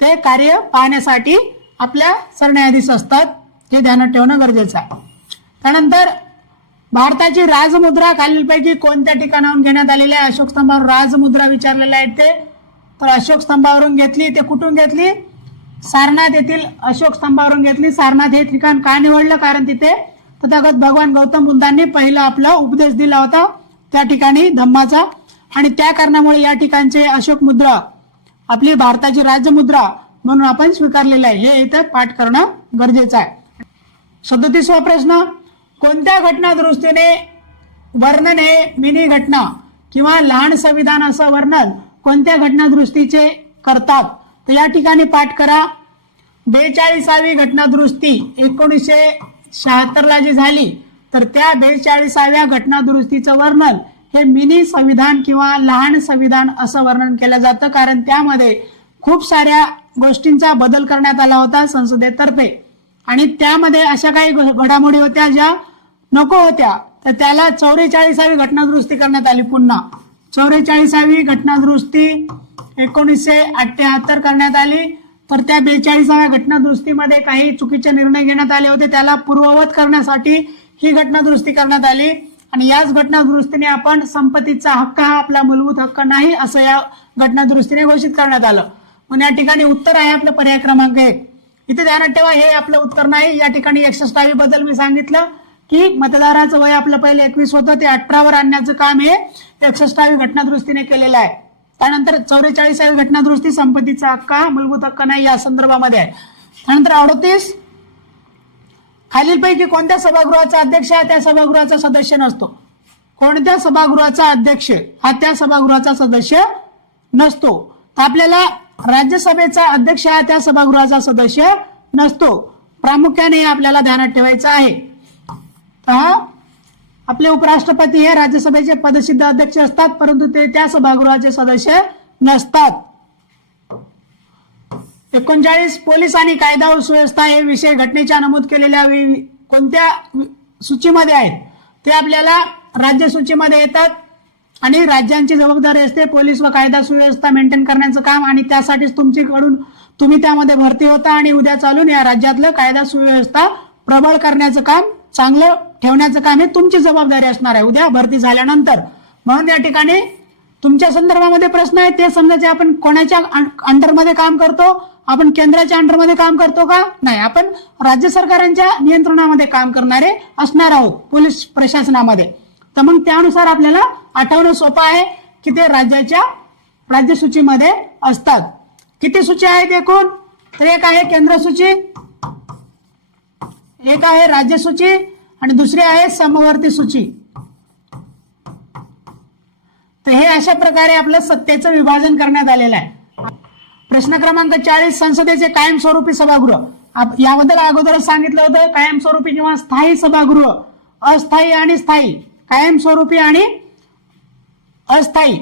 ते कार्य पाहण्यासाठी आपल्या सरन्यायाधीश असतात. हे ध्यानात ठेवणं गरजेचं आहे. त्यानंतर भारताची राजमुद्रा खालीलपैकी कोणत्या ठिकाणाहून घेण्यात आलेली आहे? अशोक स्तंभावर राजमुद्रा विचारलेल्या आहेत ते. तर अशोक स्तंभावरून घेतली. ते कुठून घेतली? सारनाथ येथील अशोक स्तंभावरून घेतली. सारनाथ हे ठिकाण का निवडलं? कारण तिथे तथागत भगवान गौतम बुद्धांनी पहिला आपला उपदेश दिला होता त्या ठिकाणी धम्माचा, आणि त्या कारणामुळे या ठिकाणचे अशोक मुद्रा आपली भारताची राजमुद्रा म्हणून आपण स्वीकारलेलं आहे. हे इथं पाठ करणं गरजेचं आहे. 37वा प्रश्न, कोणत्या घटना दुरुस्तीने वर्णन हे मिनी घटना किंवा लहान संविधान असं वर्णन कोणत्या घटना दुरुस्तीचे करतात? तर या ठिकाणी पाठ करा. 42वी घटना दुरुस्ती 1976 ला जी झाली, तर त्या 42व्या घटना दुरुस्तीचं वर्णन हे मिनी संविधान किंवा लहान संविधान असं वर्णन केलं जातं, कारण त्यामध्ये खूप साऱ्या गोष्टींचा बदल करण्यात आला होता संसदेतर्फे, आणि त्यामध्ये अशा काही घडामोडी होत्या ज्या नको होत्या, तर त्याला 44वी घटना दुरुस्ती करण्यात आली पुन्हा. 44वी घटना दुरुस्ती 1978 करण्यात आली. तर त्या 42व्या घटना दुरुस्तीमध्ये काही चुकीचे निर्णय घेण्यात आले होते, त्याला पूर्ववत करण्यासाठी ही घटना दुरुस्ती करण्यात आली. आणि याच घटना दुरुस्तीने आपण संपत्तीचा हक्क हा आपला मूलभूत हक्क नाही असं या घटना दुरुस्तीने घोषित करण्यात आलं. म्हणून या ठिकाणी उत्तर आहे आपलं पर्याय क्रमांक 1. इथे ध्यानात ठेवा हे आपलं उत्तर नाही. या ठिकाणी 61वी बद्दल मी सांगितलं की मतदाराचं वय आपलं पहिले 21 होतं, ते 18 वर आणण्याचं काम हे 61वी घटना दुरुस्तीने केलेलं आहे. त्यानंतर 44वी घटना दुरुस्ती संपत्तीचा हक्क हा मूलभूत हक्क नाही या संदर्भामध्ये आहे. त्यानंतर 38 खालीलपैकी कोणत्या सभागृहाचा अध्यक्ष हा त्या सभागृहाचा सदस्य नसतो. कोणत्या सभागृहाचा अध्यक्ष हा त्या सभागृहाचा सदस्य नसतो. तर आपल्याला राज्यसभेचा अध्यक्ष हा त्या सभागृहाचा सदस्य नसतो. प्रामुख्याने आपल्याला ध्यानात ठेवायचं आहे. आपले उपराष्ट्रपती हे राज्यसभेचे पदसिद्ध अध्यक्ष असतात, परंतु ते त्या सभागृहाचे सदस्य नसतात. 39 पोलीस आणि कायदा व सुव्यवस्था हे विषय घटनेच्या नमूद केलेल्या कोणत्या सूचीमध्ये आहेत ते आपल्याला राज्य सूचीमध्ये येतात. आणि राज्यांची जबाबदारी असते पोलीस व कायदा सुव्यवस्था मेंटेन करण्याचं काम, आणि त्यासाठीच तुम्ही त्यामध्ये भरती होता. आणि उद्या चालून या राज्यातलं कायदा सुव्यवस्था प्रबळ करण्याचं काम, चांगलं ठेवण्याचं काम हे तुमची जबाबदारी असणार आहे उद्या भरती झाल्यानंतर. म्हणून या ठिकाणी तुमच्या संदर्भामध्ये प्रश्न आहे ते समजायचे, आपण कोणाच्या अंडरमध्ये काम करतो, आपण केंद्राच्या अंडरमध्ये काम करतो का नाही, आपण राज्य सरकारांच्या नियंत्रणामध्ये काम करणारे असणार आहोत पोलीस प्रशासनामध्ये. तर मग त्यानुसार आपल्याला आठवणं सोपं आहे की ते राज्य सूचीमध्ये असतात. किती सूची आहेत एकूण, तर एक आहे केंद्र सूची, एक आहे राज्य सूची आणि दुसरी आहे समवर्ती सूची. तर हे अशा प्रकारे आपलं सत्तेचं विभाजन करण्यात आलेलं आहे. प्रश्न क्रमांक 40 संसदेचे कायमस्वरूपी सभागृह. याबद्दल अगोदरच सांगितलं होतं, कायमस्वरूपी किंवा स्थायी सभागृह, अस्थायी आणि स्थायी, कायमस्वरूपी आणि अस्थायी.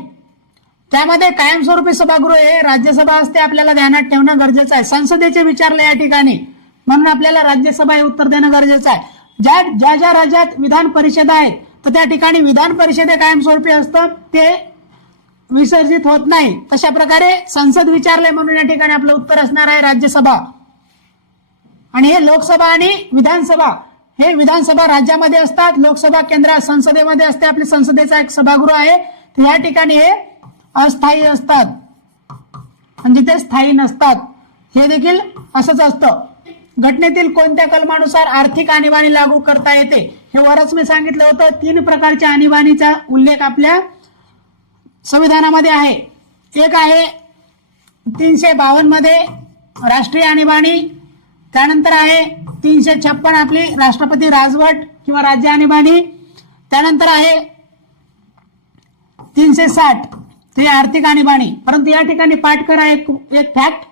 त्यामध्ये कायमस्वरूपी सभागृह हे राज्यसभा असते, आपल्याला ध्यानात ठेवणं गरजेचं आहे. संसदेचे विचारले या ठिकाणी, म्हणून आपल्याला राज्यसभा हे उत्तर देणं गरजेचं आहे. ज्या राज्यात विधान परिषद आहेत तर त्या ठिकाणी विधान परिषद हे कायमस्वरूपी असतं, ते विसर्जित होत नाही. तशा प्रकारे संसद विचारले म्हणून या ठिकाणी आपलं उत्तर असणार आहे राज्यसभा. आणि हे लोकसभा आणि विधानसभा, हे विधानसभा राज्यामध्ये असतात, लोकसभा केंद्र संसदेमध्ये असते. आपल्या संसदेचा एक सभागृह आहे, या ठिकाणी हे अस्थायी असतात म्हणजे ते स्थायी नसतात. हे देखील असंच असतं. घटनेतील कोणत्या कलमानुसार आर्थिक आणीबाणी लागू करता येते, हे वरच मी सांगितलं होतं. 3 प्रकारच्या आणीबाणीचा उल्लेख आपल्या संविधानामध्ये आहे. एक आहे 352 मध्ये राष्ट्रीय आणीबाणी, त्यानंतर आहे 356 आपली राष्ट्रपती राजवट किंवा राज्य आणीबाणी, त्यानंतर आहे 360 ते आर्थिक आणीबाणी. परंतु या ठिकाणी पाठ करा एक फॅक्ट,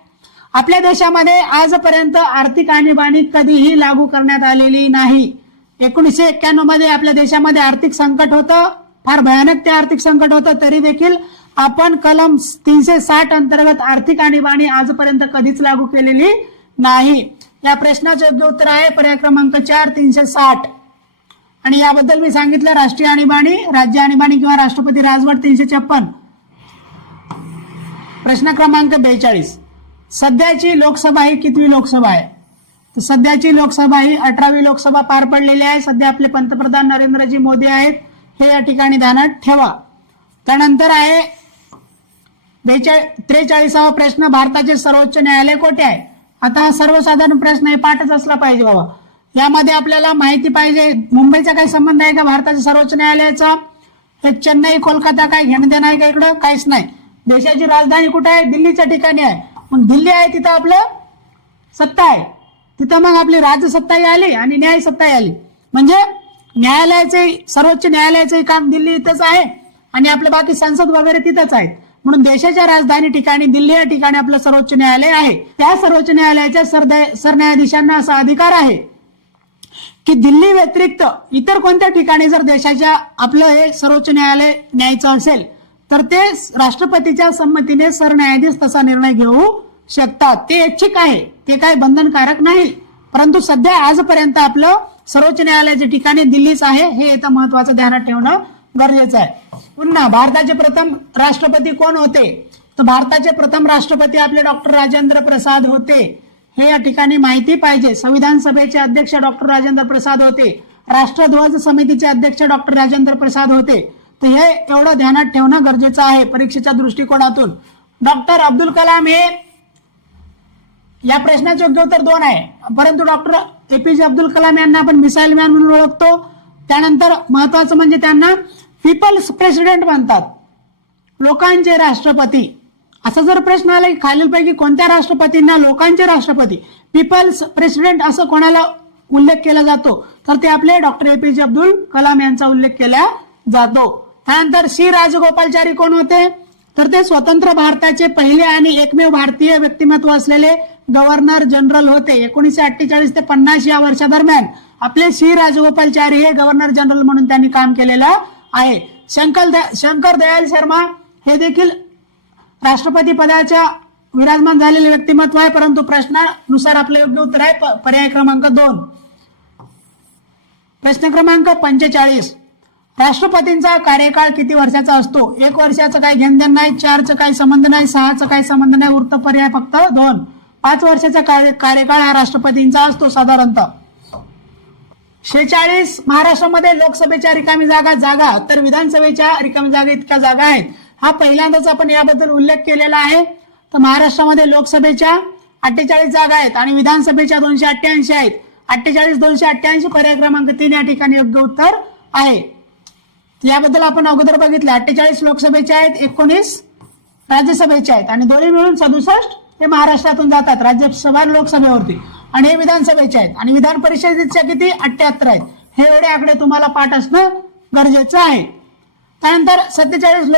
आपल्या देशामध्ये आजपर्यंत आर्थिक आणीबाणी कधीही लागू करण्यात आलेली नाही. 1991 मध्ये आपल्या देशामध्ये आर्थिक संकट होतं, फार भयानक ते आर्थिक संकट होतं, तरी देखील आपण कलम 360 अंतर्गत आर्थिक आणीबाणी आजपर्यंत कधीच लागू केलेली नाही. या प्रश्नाचं योग्य उत्तर आहे पर्याय क्रमांक 4 360. आणि याबद्दल मी सांगितलं राष्ट्रीय आणीबाणी, राज्य आणीबाणी किंवा राष्ट्रपती राजवट 356. प्रश्न क्रमांक 42 सध्याची लोकसभा ही कितवी लोकसभा आहे, तर सध्याची लोकसभा ही 18वी लोकसभा पार पडलेली आहे. सध्या आपले पंतप्रधान नरेंद्रजी मोदी आहेत, हे या ठिकाणी ध्यानात ठेवा. त्यानंतर आहे 43वा प्रश्न, भारताचे सर्वोच्च न्यायालय कोठे आहे. आता हा सर्वसाधारण प्रश्न आहे, पाठच असला पाहिजे बाबा. यामध्ये आपल्याला माहिती पाहिजे मुंबईचा काही संबंध आहे का भारताच्या सर्वोच्च न्यायालयाचा, हे चेन्नई कोलकाता काय घेणं देणं आहे का इकडं, काहीच नाही. देशाची राजधानी कुठे आहे, दिल्लीच्या ठिकाणी आहे. मग दिल्ली आहे तिथं आपलं सत्ता आहे, तिथं मग आपली राजसत्ताही आली आणि न्याय सत्ताही आली. म्हणजे न्यायालयाचे सर्वोच्च न्यायालयाचे काम दिल्ली इथंच आहे आणि आपलं बाकी संसद वगैरे तिथंच आहेत. म्हणून देशाच्या राजधानी ठिकाणी दिल्ली या ठिकाणी आपलं सर्वोच्च न्यायालय आहे. त्या सर्वोच्च न्यायालयाच्या सरन्यायाधीशांना असा अधिकार आहे की दिल्ली व्यतिरिक्त इतर कोणत्या ठिकाणी जर देशाच्या आपलं हे सर्वोच्च न्यायालय न्यायचं असेल तर ते राष्ट्रपतीच्या संमतीने सरन्यायाधीश तसा निर्णय घेऊ शकतात. ते ऐच्छिक आहे, ते काही बंधनकारक नाही. परंतु सध्या आजपर्यंत आपलं सर्वोच्च न्यायालयाच्या ठिकाणी दिल्लीच आहे, हे इथं महत्वाचं ध्यानात ठेवणं गरजेचं आहे. पुन्हा भारताचे प्रथम राष्ट्रपती कोण होते? तर भारताचे प्रथम राष्ट्रपती आपले डॉक्टर राजेंद्र प्रसाद होते, हे या ठिकाणी माहिती पाहिजे. संविधान सभेचे अध्यक्ष डॉक्टर राजेंद्र प्रसाद होते, राष्ट्रध्वज समितीचे अध्यक्ष डॉक्टर राजेंद्र प्रसाद होते. तर हे एवढं ध्यानात ठेवणं गरजेचं आहे परीक्षेच्या दृष्टिकोनातून. डॉक्टर अब्दुल कलाम हे, या प्रश्नाचे योग्य उत्तर 2 आहे, परंतु डॉक्टर एपीजे अब्दुल कलाम यांना आपण मिसाईल मॅन म्हणून ओळखतो. त्यानंतर महत्वाचं म्हणजे त्यांना पीपल्स प्रेसिडेंट म्हणतात, लोकांचे राष्ट्रपती. असा जर प्रश्न आला की खालीलपैकी कोणत्या राष्ट्रपतींना लोकांचे राष्ट्रपती, पीपल्स प्रेसिडेंट असं कोणाला उल्लेख केला जातो, तर ते आपले डॉक्टर एपीजे अब्दुल कलाम यांचा उल्लेख केला जातो. त्यानंतर सी राजगोपालचारी कोण होते, तर ते स्वतंत्र भारताचे पहिले आणि एकमेव भारतीय व्यक्तिमत्व असलेले गव्हर्नर जनरल होते. 1948 ते 50 या वर्षादरम्यान आपले सी राजगोपालचारी हे गव्हर्नर जनरल म्हणून त्यांनी काम केलेलं आहे. शंकर दयाल शर्मा हे देखील राष्ट्रपती पदाच्या विराजमान झालेले व्यक्तिमत्व आहे, परंतु प्रश्नानुसार आपलं योग्य उत्तर आहे पर्याय क्रमांक 2. प्रश्न क्रमांक 45, राष्ट्रपतींचा कार्यकाळ किती वर्षाचा असतो? 1 वर्षाचा काही घेणदेण नाही, 4चा काही संबंध नाही, 6चा काही संबंध नाही, उरत पर्याय फक्त 2. 5 वर्षाचा कार्यकाळ हा राष्ट्रपतींचा असतो साधारणतः. 46 महाराष्ट्रामध्ये लोकसभेच्या रिकामी जागा तर विधानसभेच्या रिकामी जागा इतक्या जागा आहेत. हा पहिल्यांदाच आपण याबद्दल उल्लेख केलेला आहे. तर महाराष्ट्रामध्ये लोकसभेच्या 48 जागा आहेत आणि विधानसभेच्या 288 आहेत. 48 288 पर्याय क्रमांक 3 या ठिकाणी योग्य उत्तर आहे. याबद्दल आपण अगोदर बघितलं, 48 लोकसभेच्या आहेत, 19 राज्यसभेच्या आहेत आणि दोन्ही मिळून 67 हे महाराष्ट्रातून जातात राज्यसभा लोकसभेवरती आणि हे विधानसभेचे आहेत आणि विधान परिषदेच्या किती 78 आहेत. हे एवढे आकडे तुम्हाला पाठ असणं गरजेचं आहे. त्यानंतर 47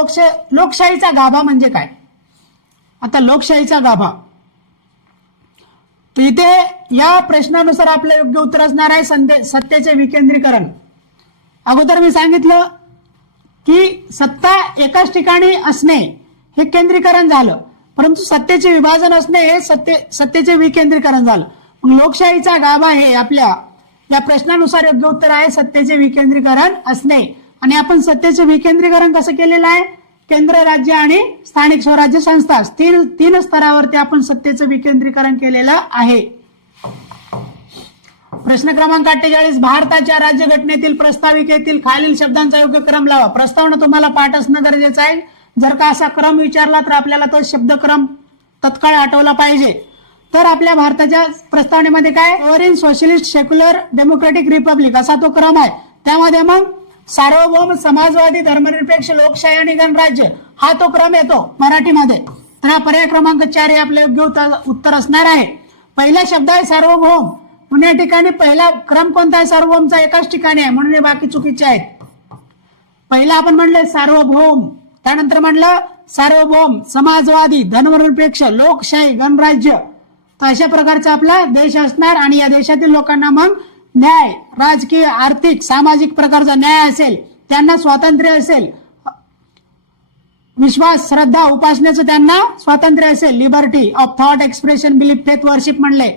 लोकशाहीचा गाभा म्हणजे काय? आता लोकशाहीचा गाभा, तर इथे या प्रश्नानुसार आपलं योग्य उत्तर असणार आहे सत्तेचे विकेंद्रीकरण. अगोदर मी सांगितलं की सत्ता एकाच ठिकाणी असणे हे केंद्रीकरण झालं, परंतु सत्तेचे विभाजन असणे हे सत्तेचे विकेंद्रीकरण झालं. मग लोकशाहीचा गाभा हे आपल्या या प्रश्नानुसार योग्य उत्तर आहे सत्तेचे विकेंद्रीकरण असणे. आणि आपण सत्तेचे विकेंद्रीकरण कसं केलेलं आहे? केंद्र, राज्य आणि स्थानिक स्वराज्य संस्था तीन स्तरावरती आपण सत्तेचं विकेंद्रीकरण केलेलं आहे. प्रश्न क्रमांक 48, भारताच्या राज्यघटनेतील प्रस्ताविकेतील खालील शब्दांचा योग्य क्रम लावा. प्रस्तावना तुम्हाला पाठ असणं गरजेचं आहे. जर का असा क्रम विचारला तर आपल्याला तो शब्दक्रम तत्काळ आठवला पाहिजे. तर आपल्या भारताच्या प्रस्तावनेमध्ये काय, over socialist secular democratic Republic असा तो क्रम आहे. त्यामध्ये मग सार्वभौम समाजवादी धर्मनिरपेक्ष लोकशाही आणि गणराज्य हा तो क्रम येतो मराठीमध्ये. तर हा पर्याय क्रमांक 4 हे आपले योग्य उत्तर असणार आहे. पहिला शब्द आहे सार्वभौम, म्हणून या ठिकाणी पहिला क्रम कोणता आहे? सार्वभौमचा एकाच ठिकाणी आहे, म्हणून हे बाकी चुकीचे आहेत. पहिला आपण म्हणलं सार्वभौम, त्यानंतर म्हणलं सार्वभौम समाजवादी धर्मनिरपेक्ष लोकशाही गणराज्य. तर अशा प्रकारचा आपला देश असणार आणि या देशातील लोकांना मग न्याय, राजकीय, आर्थिक, सामाजिक प्रकारचा न्याय असेल, त्यांना स्वातंत्र्य असेल, विश्वास, श्रद्धा, उपासनेचं त्यांना स्वातंत्र्य असेल, liberty of thought expression belief faith worship म्हणले,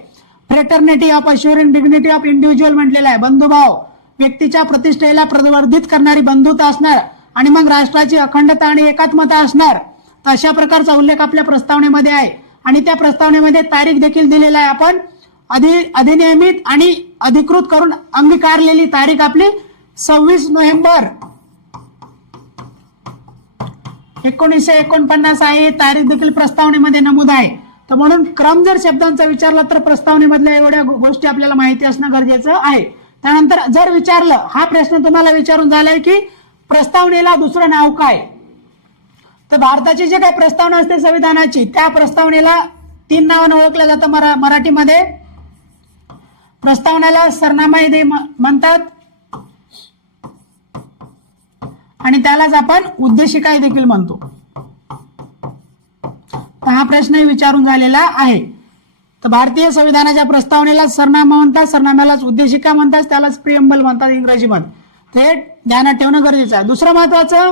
fraternity of assuring dignity of individual म्हटलेला आहे, बंधुभाव, व्यक्तीच्या प्रतिष्ठेला प्रवर्धित करणारी बंधुता असणार आणि मग राष्ट्राची अखंडता आणि एकात्मता असणार. तर अशा प्रकारचा उल्लेख आपल्या प्रस्तावनेमध्ये आहे आणि त्या प्रस्तावनेमध्ये तारीख देखील दिलेला आहे. आपण अधिनियमित आणि अधिकृत करून अंगीकारलेली तारीख आपली 26 नोव्हेंबर 1949 आहे. ही तारीख देखील प्रस्तावनेमध्ये नमूद आहे. तर म्हणून क्रम जर शब्दांचा विचारला तर प्रस्तावनेमधल्या एवढ्या गोष्टी आपल्याला माहिती असणं गरजेचं आहे. त्यानंतर जर विचारलं, हा प्रश्न तुम्हाला विचारून झालाय की प्रस्तावनेला दुसरं नाव काय, तर भारताची जे काही प्रस्तावना असते संविधानाची त्या प्रस्तावनेला 3 नावानं ओळखलं जातं मराठीमध्ये. प्रस्तावनेला सरनामा म्हणतात आणि त्यालाच आपण उद्देशिका देखील म्हणतो. तर हा प्रश्नही विचारून झालेला आहे. तर भारतीय संविधानाच्या प्रस्तावनेला सरनामा म्हणतात, सरनाम्यालाच उद्देशिका म्हणतात, त्यालाच प्रिएम्बल म्हणतात इंग्रजीमध्ये. ते ध्यानात ठेवणं गरजेचं आहे. दुसरं महत्वाचं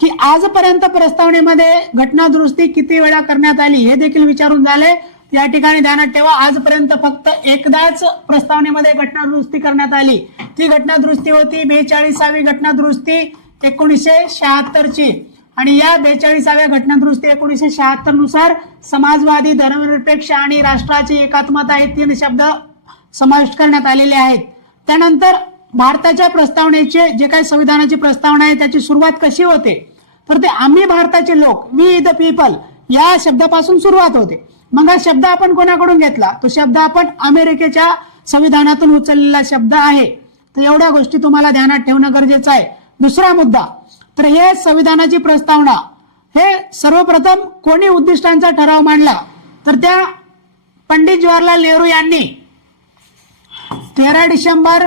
की आजपर्यंत प्रस्तावनेमध्ये घटना दुरुस्ती किती वेळा करण्यात आली हे देखील विचारून झाले. या ठिकाणी ध्यानात ठेवा, आजपर्यंत फक्त एकदाच प्रस्तावनेमध्ये घटना दुरुस्ती करण्यात आली. ती घटना दुरुस्ती होती 42वी घटना दुरुस्ती 1976 ची आणि या 42व्या घटनादुरुस्ती 1976 नुसार समाजवादी, धर्मनिरपेक्ष आणि राष्ट्राची एकात्मता हे 3 शब्द समाविष्ट करण्यात आलेले आहेत. त्यानंतर भारताच्या प्रस्तावनेचे जे काही संविधानाची प्रस्तावना आहे त्याची सुरुवात कशी होते, तर ते आम्ही भारताचे लोक, वी द पीपल या शब्दापासून सुरुवात होते. मग हा शब्द आपण कोणाकडून घेतला, तो शब्द आपण अमेरिकेच्या संविधानातून उचललेला शब्द आहे. तर एवढ्या गोष्टी तुम्हाला ध्यानात ठेवणं गरजेचं आहे. दुसरा मुद्दा, तर हे संविधानाची प्रस्तावना हे सर्वप्रथम कोणी उद्दिष्टांचा ठराव मांडला, तर त्या पंडित जवाहरलाल नेहरू यांनी 13 डिसेंबर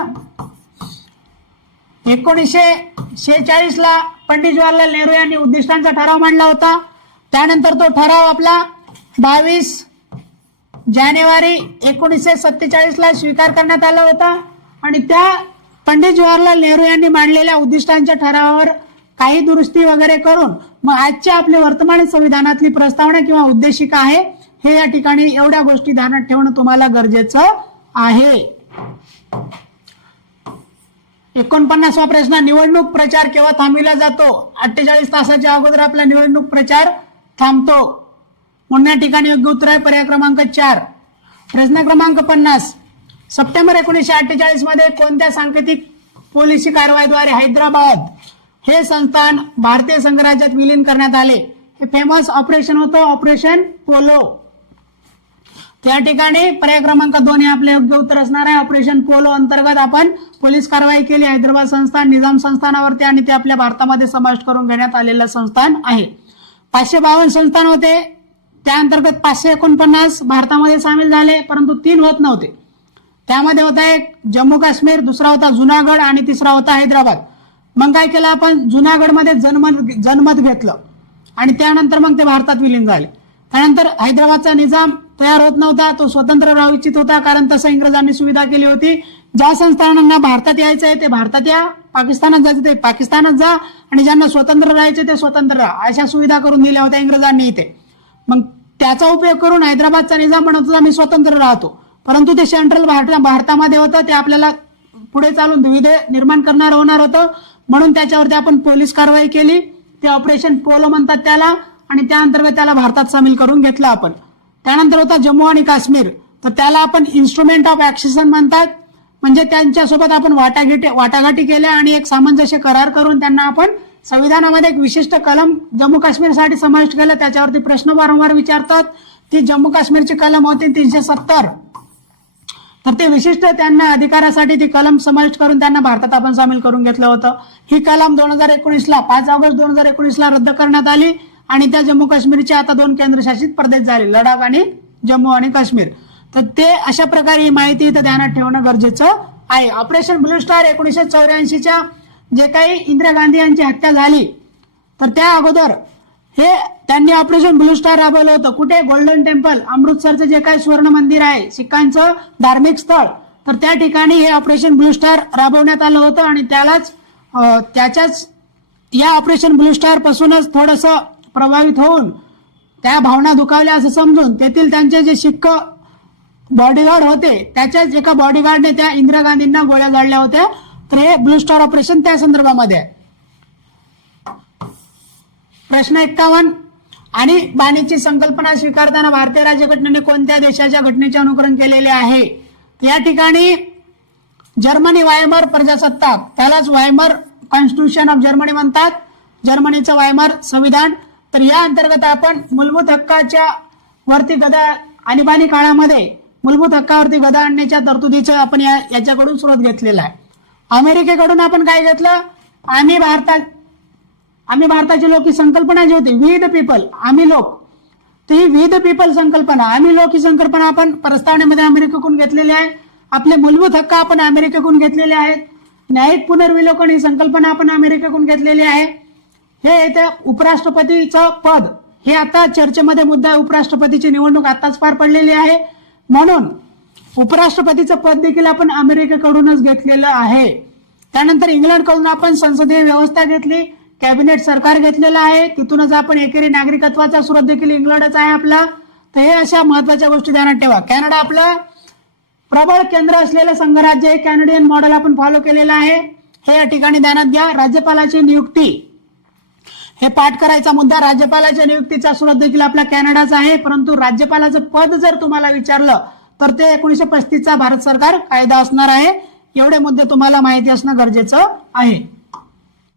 1946 ला पंडित जवाहरलाल नेहरू यांनी उद्दिष्टांचा ठराव मांडला होता. त्यानंतर तो ठराव आपला 22 जानेवारी 1947 ला स्वीकार करण्यात आला होता आणि त्या पंडित जवाहरलाल नेहरू यांनी मांडलेल्या उद्दिष्टांच्या ठरावावर काही दुरुस्ती वगैरे करून मग आजच्या आपल्या वर्तमान संविधानातली प्रस्तावना किंवा उद्देशिका आहे हे या ठिकाणी एवढ्या गोष्टी ध्यानात ठेवणं तुम्हाला गरजेचं आहे. 49वा प्रश्न, निवडणूक प्रचार केव्हा थांबविला जातो? 48 तासाच्या अगोदर आपला निवडणूक प्रचार थांबतो. म्हणून या ठिकाणी योग्य उत्तर आहे पर्याय क्रमांक 4. प्रश्न क्रमांक 50, सप्टेंबर 1948 मध्ये कोणत्या सांकेतिक पॉलिसी कारवाईद्वारे हैदराबाद हे संस्थान भारतीय संघराज्यात विलीन करण्यात आले? हे फेमस ऑपरेशन होतं, ऑपरेशन पोलो. त्या ठिकाणी पर्याय क्रमांक 2 हे आपले योग्य उत्तर असणार आहे. ऑपरेशन पोलो अंतर्गत आपण पोलीस कारवाई केली. हैदराबाद संस्थान निजाम संस्थानावरती आणि ते आपल्या भारतामध्ये समाविष्ट करून घेण्यात आलेलं संस्थान आहे. 552 संस्थान होते, त्या अंतर्गत 549 भारतामध्ये सामील झाले, परंतु 3 होत नव्हते. त्यामध्ये होता एक जम्मू काश्मीर, दुसरा होता जुनागड आणि तिसरा होता हैदराबाद. मग काय केलं आपण, जुनागडमध्ये जनमत घेतलं आणि त्यानंतर मग ते भारतात विलीन झाले. त्यानंतर हैदराबादचा निजाम तयार होत नव्हता, तो स्वतंत्र राहू इच्छित होता, कारण तसं इंग्रजांनी सुविधा केली होती. ज्या संस्थानांना भारतात यायचं आहे ते भारतात या, पाकिस्तानात जायचं ते पाकिस्तानात जा आणि ज्यांना स्वतंत्र राहायचे ते स्वतंत्र राहा, अशा सुविधा करून दिल्या होत्या इंग्रजांनी इथे. मग त्याचा उपयोग करून हैदराबादचा निजाम म्हणत होता मी स्वतंत्र राहतो, परंतु ते सेंट्रल भारतामध्ये होतं, ते आपल्याला पुढे चालून दुविधा निर्माण करणार होणार होतं. म्हणून त्याच्यावरती आपण पोलीस कारवाई केली, ते ऑपरेशन पोलो म्हणतात त्याला, आणि त्या अंतर्गत त्याला भारतात सामील करून घेतलं आपण. त्यानंतर होता जम्मू आणि काश्मीर, तर त्याला आपण इन्स्ट्रुमेंट ऑफ ऍक्सेशन म्हणतात, म्हणजे त्यांच्यासोबत आपण वाटाघाटी केल्या आणि एक सामंजस्य करार करून त्यांना आपण संविधानामध्ये एक विशिष्ट कलम जम्मू काश्मीरसाठी समाविष्ट केलं. त्याच्यावरती प्रश्न वारंवार विचारतात. ती जम्मू काश्मीरची कलम होती 370, तर ते विशिष्ट त्यांना अधिकारासाठी ती कलम समाविष्ट करून त्यांना भारतात आपण सामील करून घेतलं होतं. ही कलम 2019ला 5 ऑगस्ट 2019ला रद्द करण्यात आली आणि त्या जम्मू काश्मीरचे आता 2 केंद्रशासित प्रदेश झाले, लडाख आणि जम्मू आणि काश्मीर. तर ते अशा प्रकारे ही माहिती इथं ध्यानात ठेवणं गरजेचं आहे. ऑपरेशन ब्लू स्टार 1984च्या जे काही इंदिरा गांधी यांची हत्या झाली, तर त्या अगोदर हे त्यांनी ऑपरेशन ब्लू स्टार राबवलं होतं. कुठे? गोल्डन टेम्पल, अमृतसरचं जे काही सुवर्ण मंदिर आहे, शिखांचं धार्मिक स्थळ, तर त्या ठिकाणी हे ऑपरेशन ब्लू स्टार राबवण्यात आलं होतं आणि त्याच्याच या ऑपरेशन ब्लू स्टार पासूनच थोडस प्रभावित होऊन त्या भावना दुखावल्या असं समजून तेथील त्यांचे जे शिख बॉडीगार्ड होते त्याच्याच एका बॉडीगार्डने त्या इंदिरा गांधींना गोळ्या झाडल्या होत्या. तर हे ब्लू स्टार ऑपरेशन त्या संदर्भामध्ये आहे. प्रश्न 51, आणीबाणीची संकल्पना स्वीकारताना भारतीय राज्यघटनेने कोणत्या देशाच्या घटनेचे अनुकरण केलेले आहे? या ठिकाणी जर्मनी वायमर प्रजासत्ताक, त्यालाच वायमर कॉन्स्टिट्यूशन ऑफ जर्मनी म्हणतात, जर्मनीचं वायमर संविधान. तर या अंतर्गत आपण मूलभूत हक्काच्या वरती गदा आणीबाणी काळामध्ये मूलभूत हक्कावरती गदा आणण्याच्या तरतुदीचं आपण याच्याकडून स्रोत घेतलेला आहे. अमेरिकेकडून आपण काय घेतलं, आम्ही भारताचे लोक ही संकल्पना जी होती, वी द पीपल, आम्ही लोक, तर ही वी द पीपल संकल्पना, आम्ही लोक ही संकल्पना आपण प्रस्तावनेमध्ये अमेरिकेकडून घेतलेली आहे. आपले मूलभूत हक्क आपण अमेरिकेकडून घेतलेले आहेत. न्यायिक पुनर्विलोकन ही संकल्पना आपण अमेरिकेकडून घेतलेली आहे. हे इथे उपराष्ट्रपतीचं पद हे आता चर्चेमध्ये मुद्दा आहे. उपराष्ट्रपतीची निवडणूक आताच पार पडलेली आहे, म्हणून उपराष्ट्रपतीचं पद देखील आपण अमेरिकेकडूनच घेतलेलं आहे. त्यानंतर इंग्लंडकडून आपण संसदीय व्यवस्था घेतली, कॅबिनेट सरकार घेतलेलं आहे, तिथूनच आपण एकेरी नागरिकत्वाचा स्रोत देखील इंग्लंडच आहे आपला. तर हे अशा महत्वाच्या गोष्टी ध्यानात ठेवा. कॅनडा आपलं प्रबळ केंद्र असलेलं संघराज्य आहे, कॅनडियन मॉडेल आपण फॉलो केलेलं आहे. हे या ठिकाणी ध्यानात घ्या. राज्यपालाची नियुक्ती, हे पाठ करायचा मुद्दा. राज्यपालाच्या नियुक्तीचा स्रोत देखील आपला कॅनडाचा आहे, परंतु राज्यपालाचं पद जर तुम्हाला विचारलं तर ते 1935 चा भारत सरकार कायदा असणार आहे. एवढे मुद्दे तुम्हाला माहिती असणं गरजेचं आहे.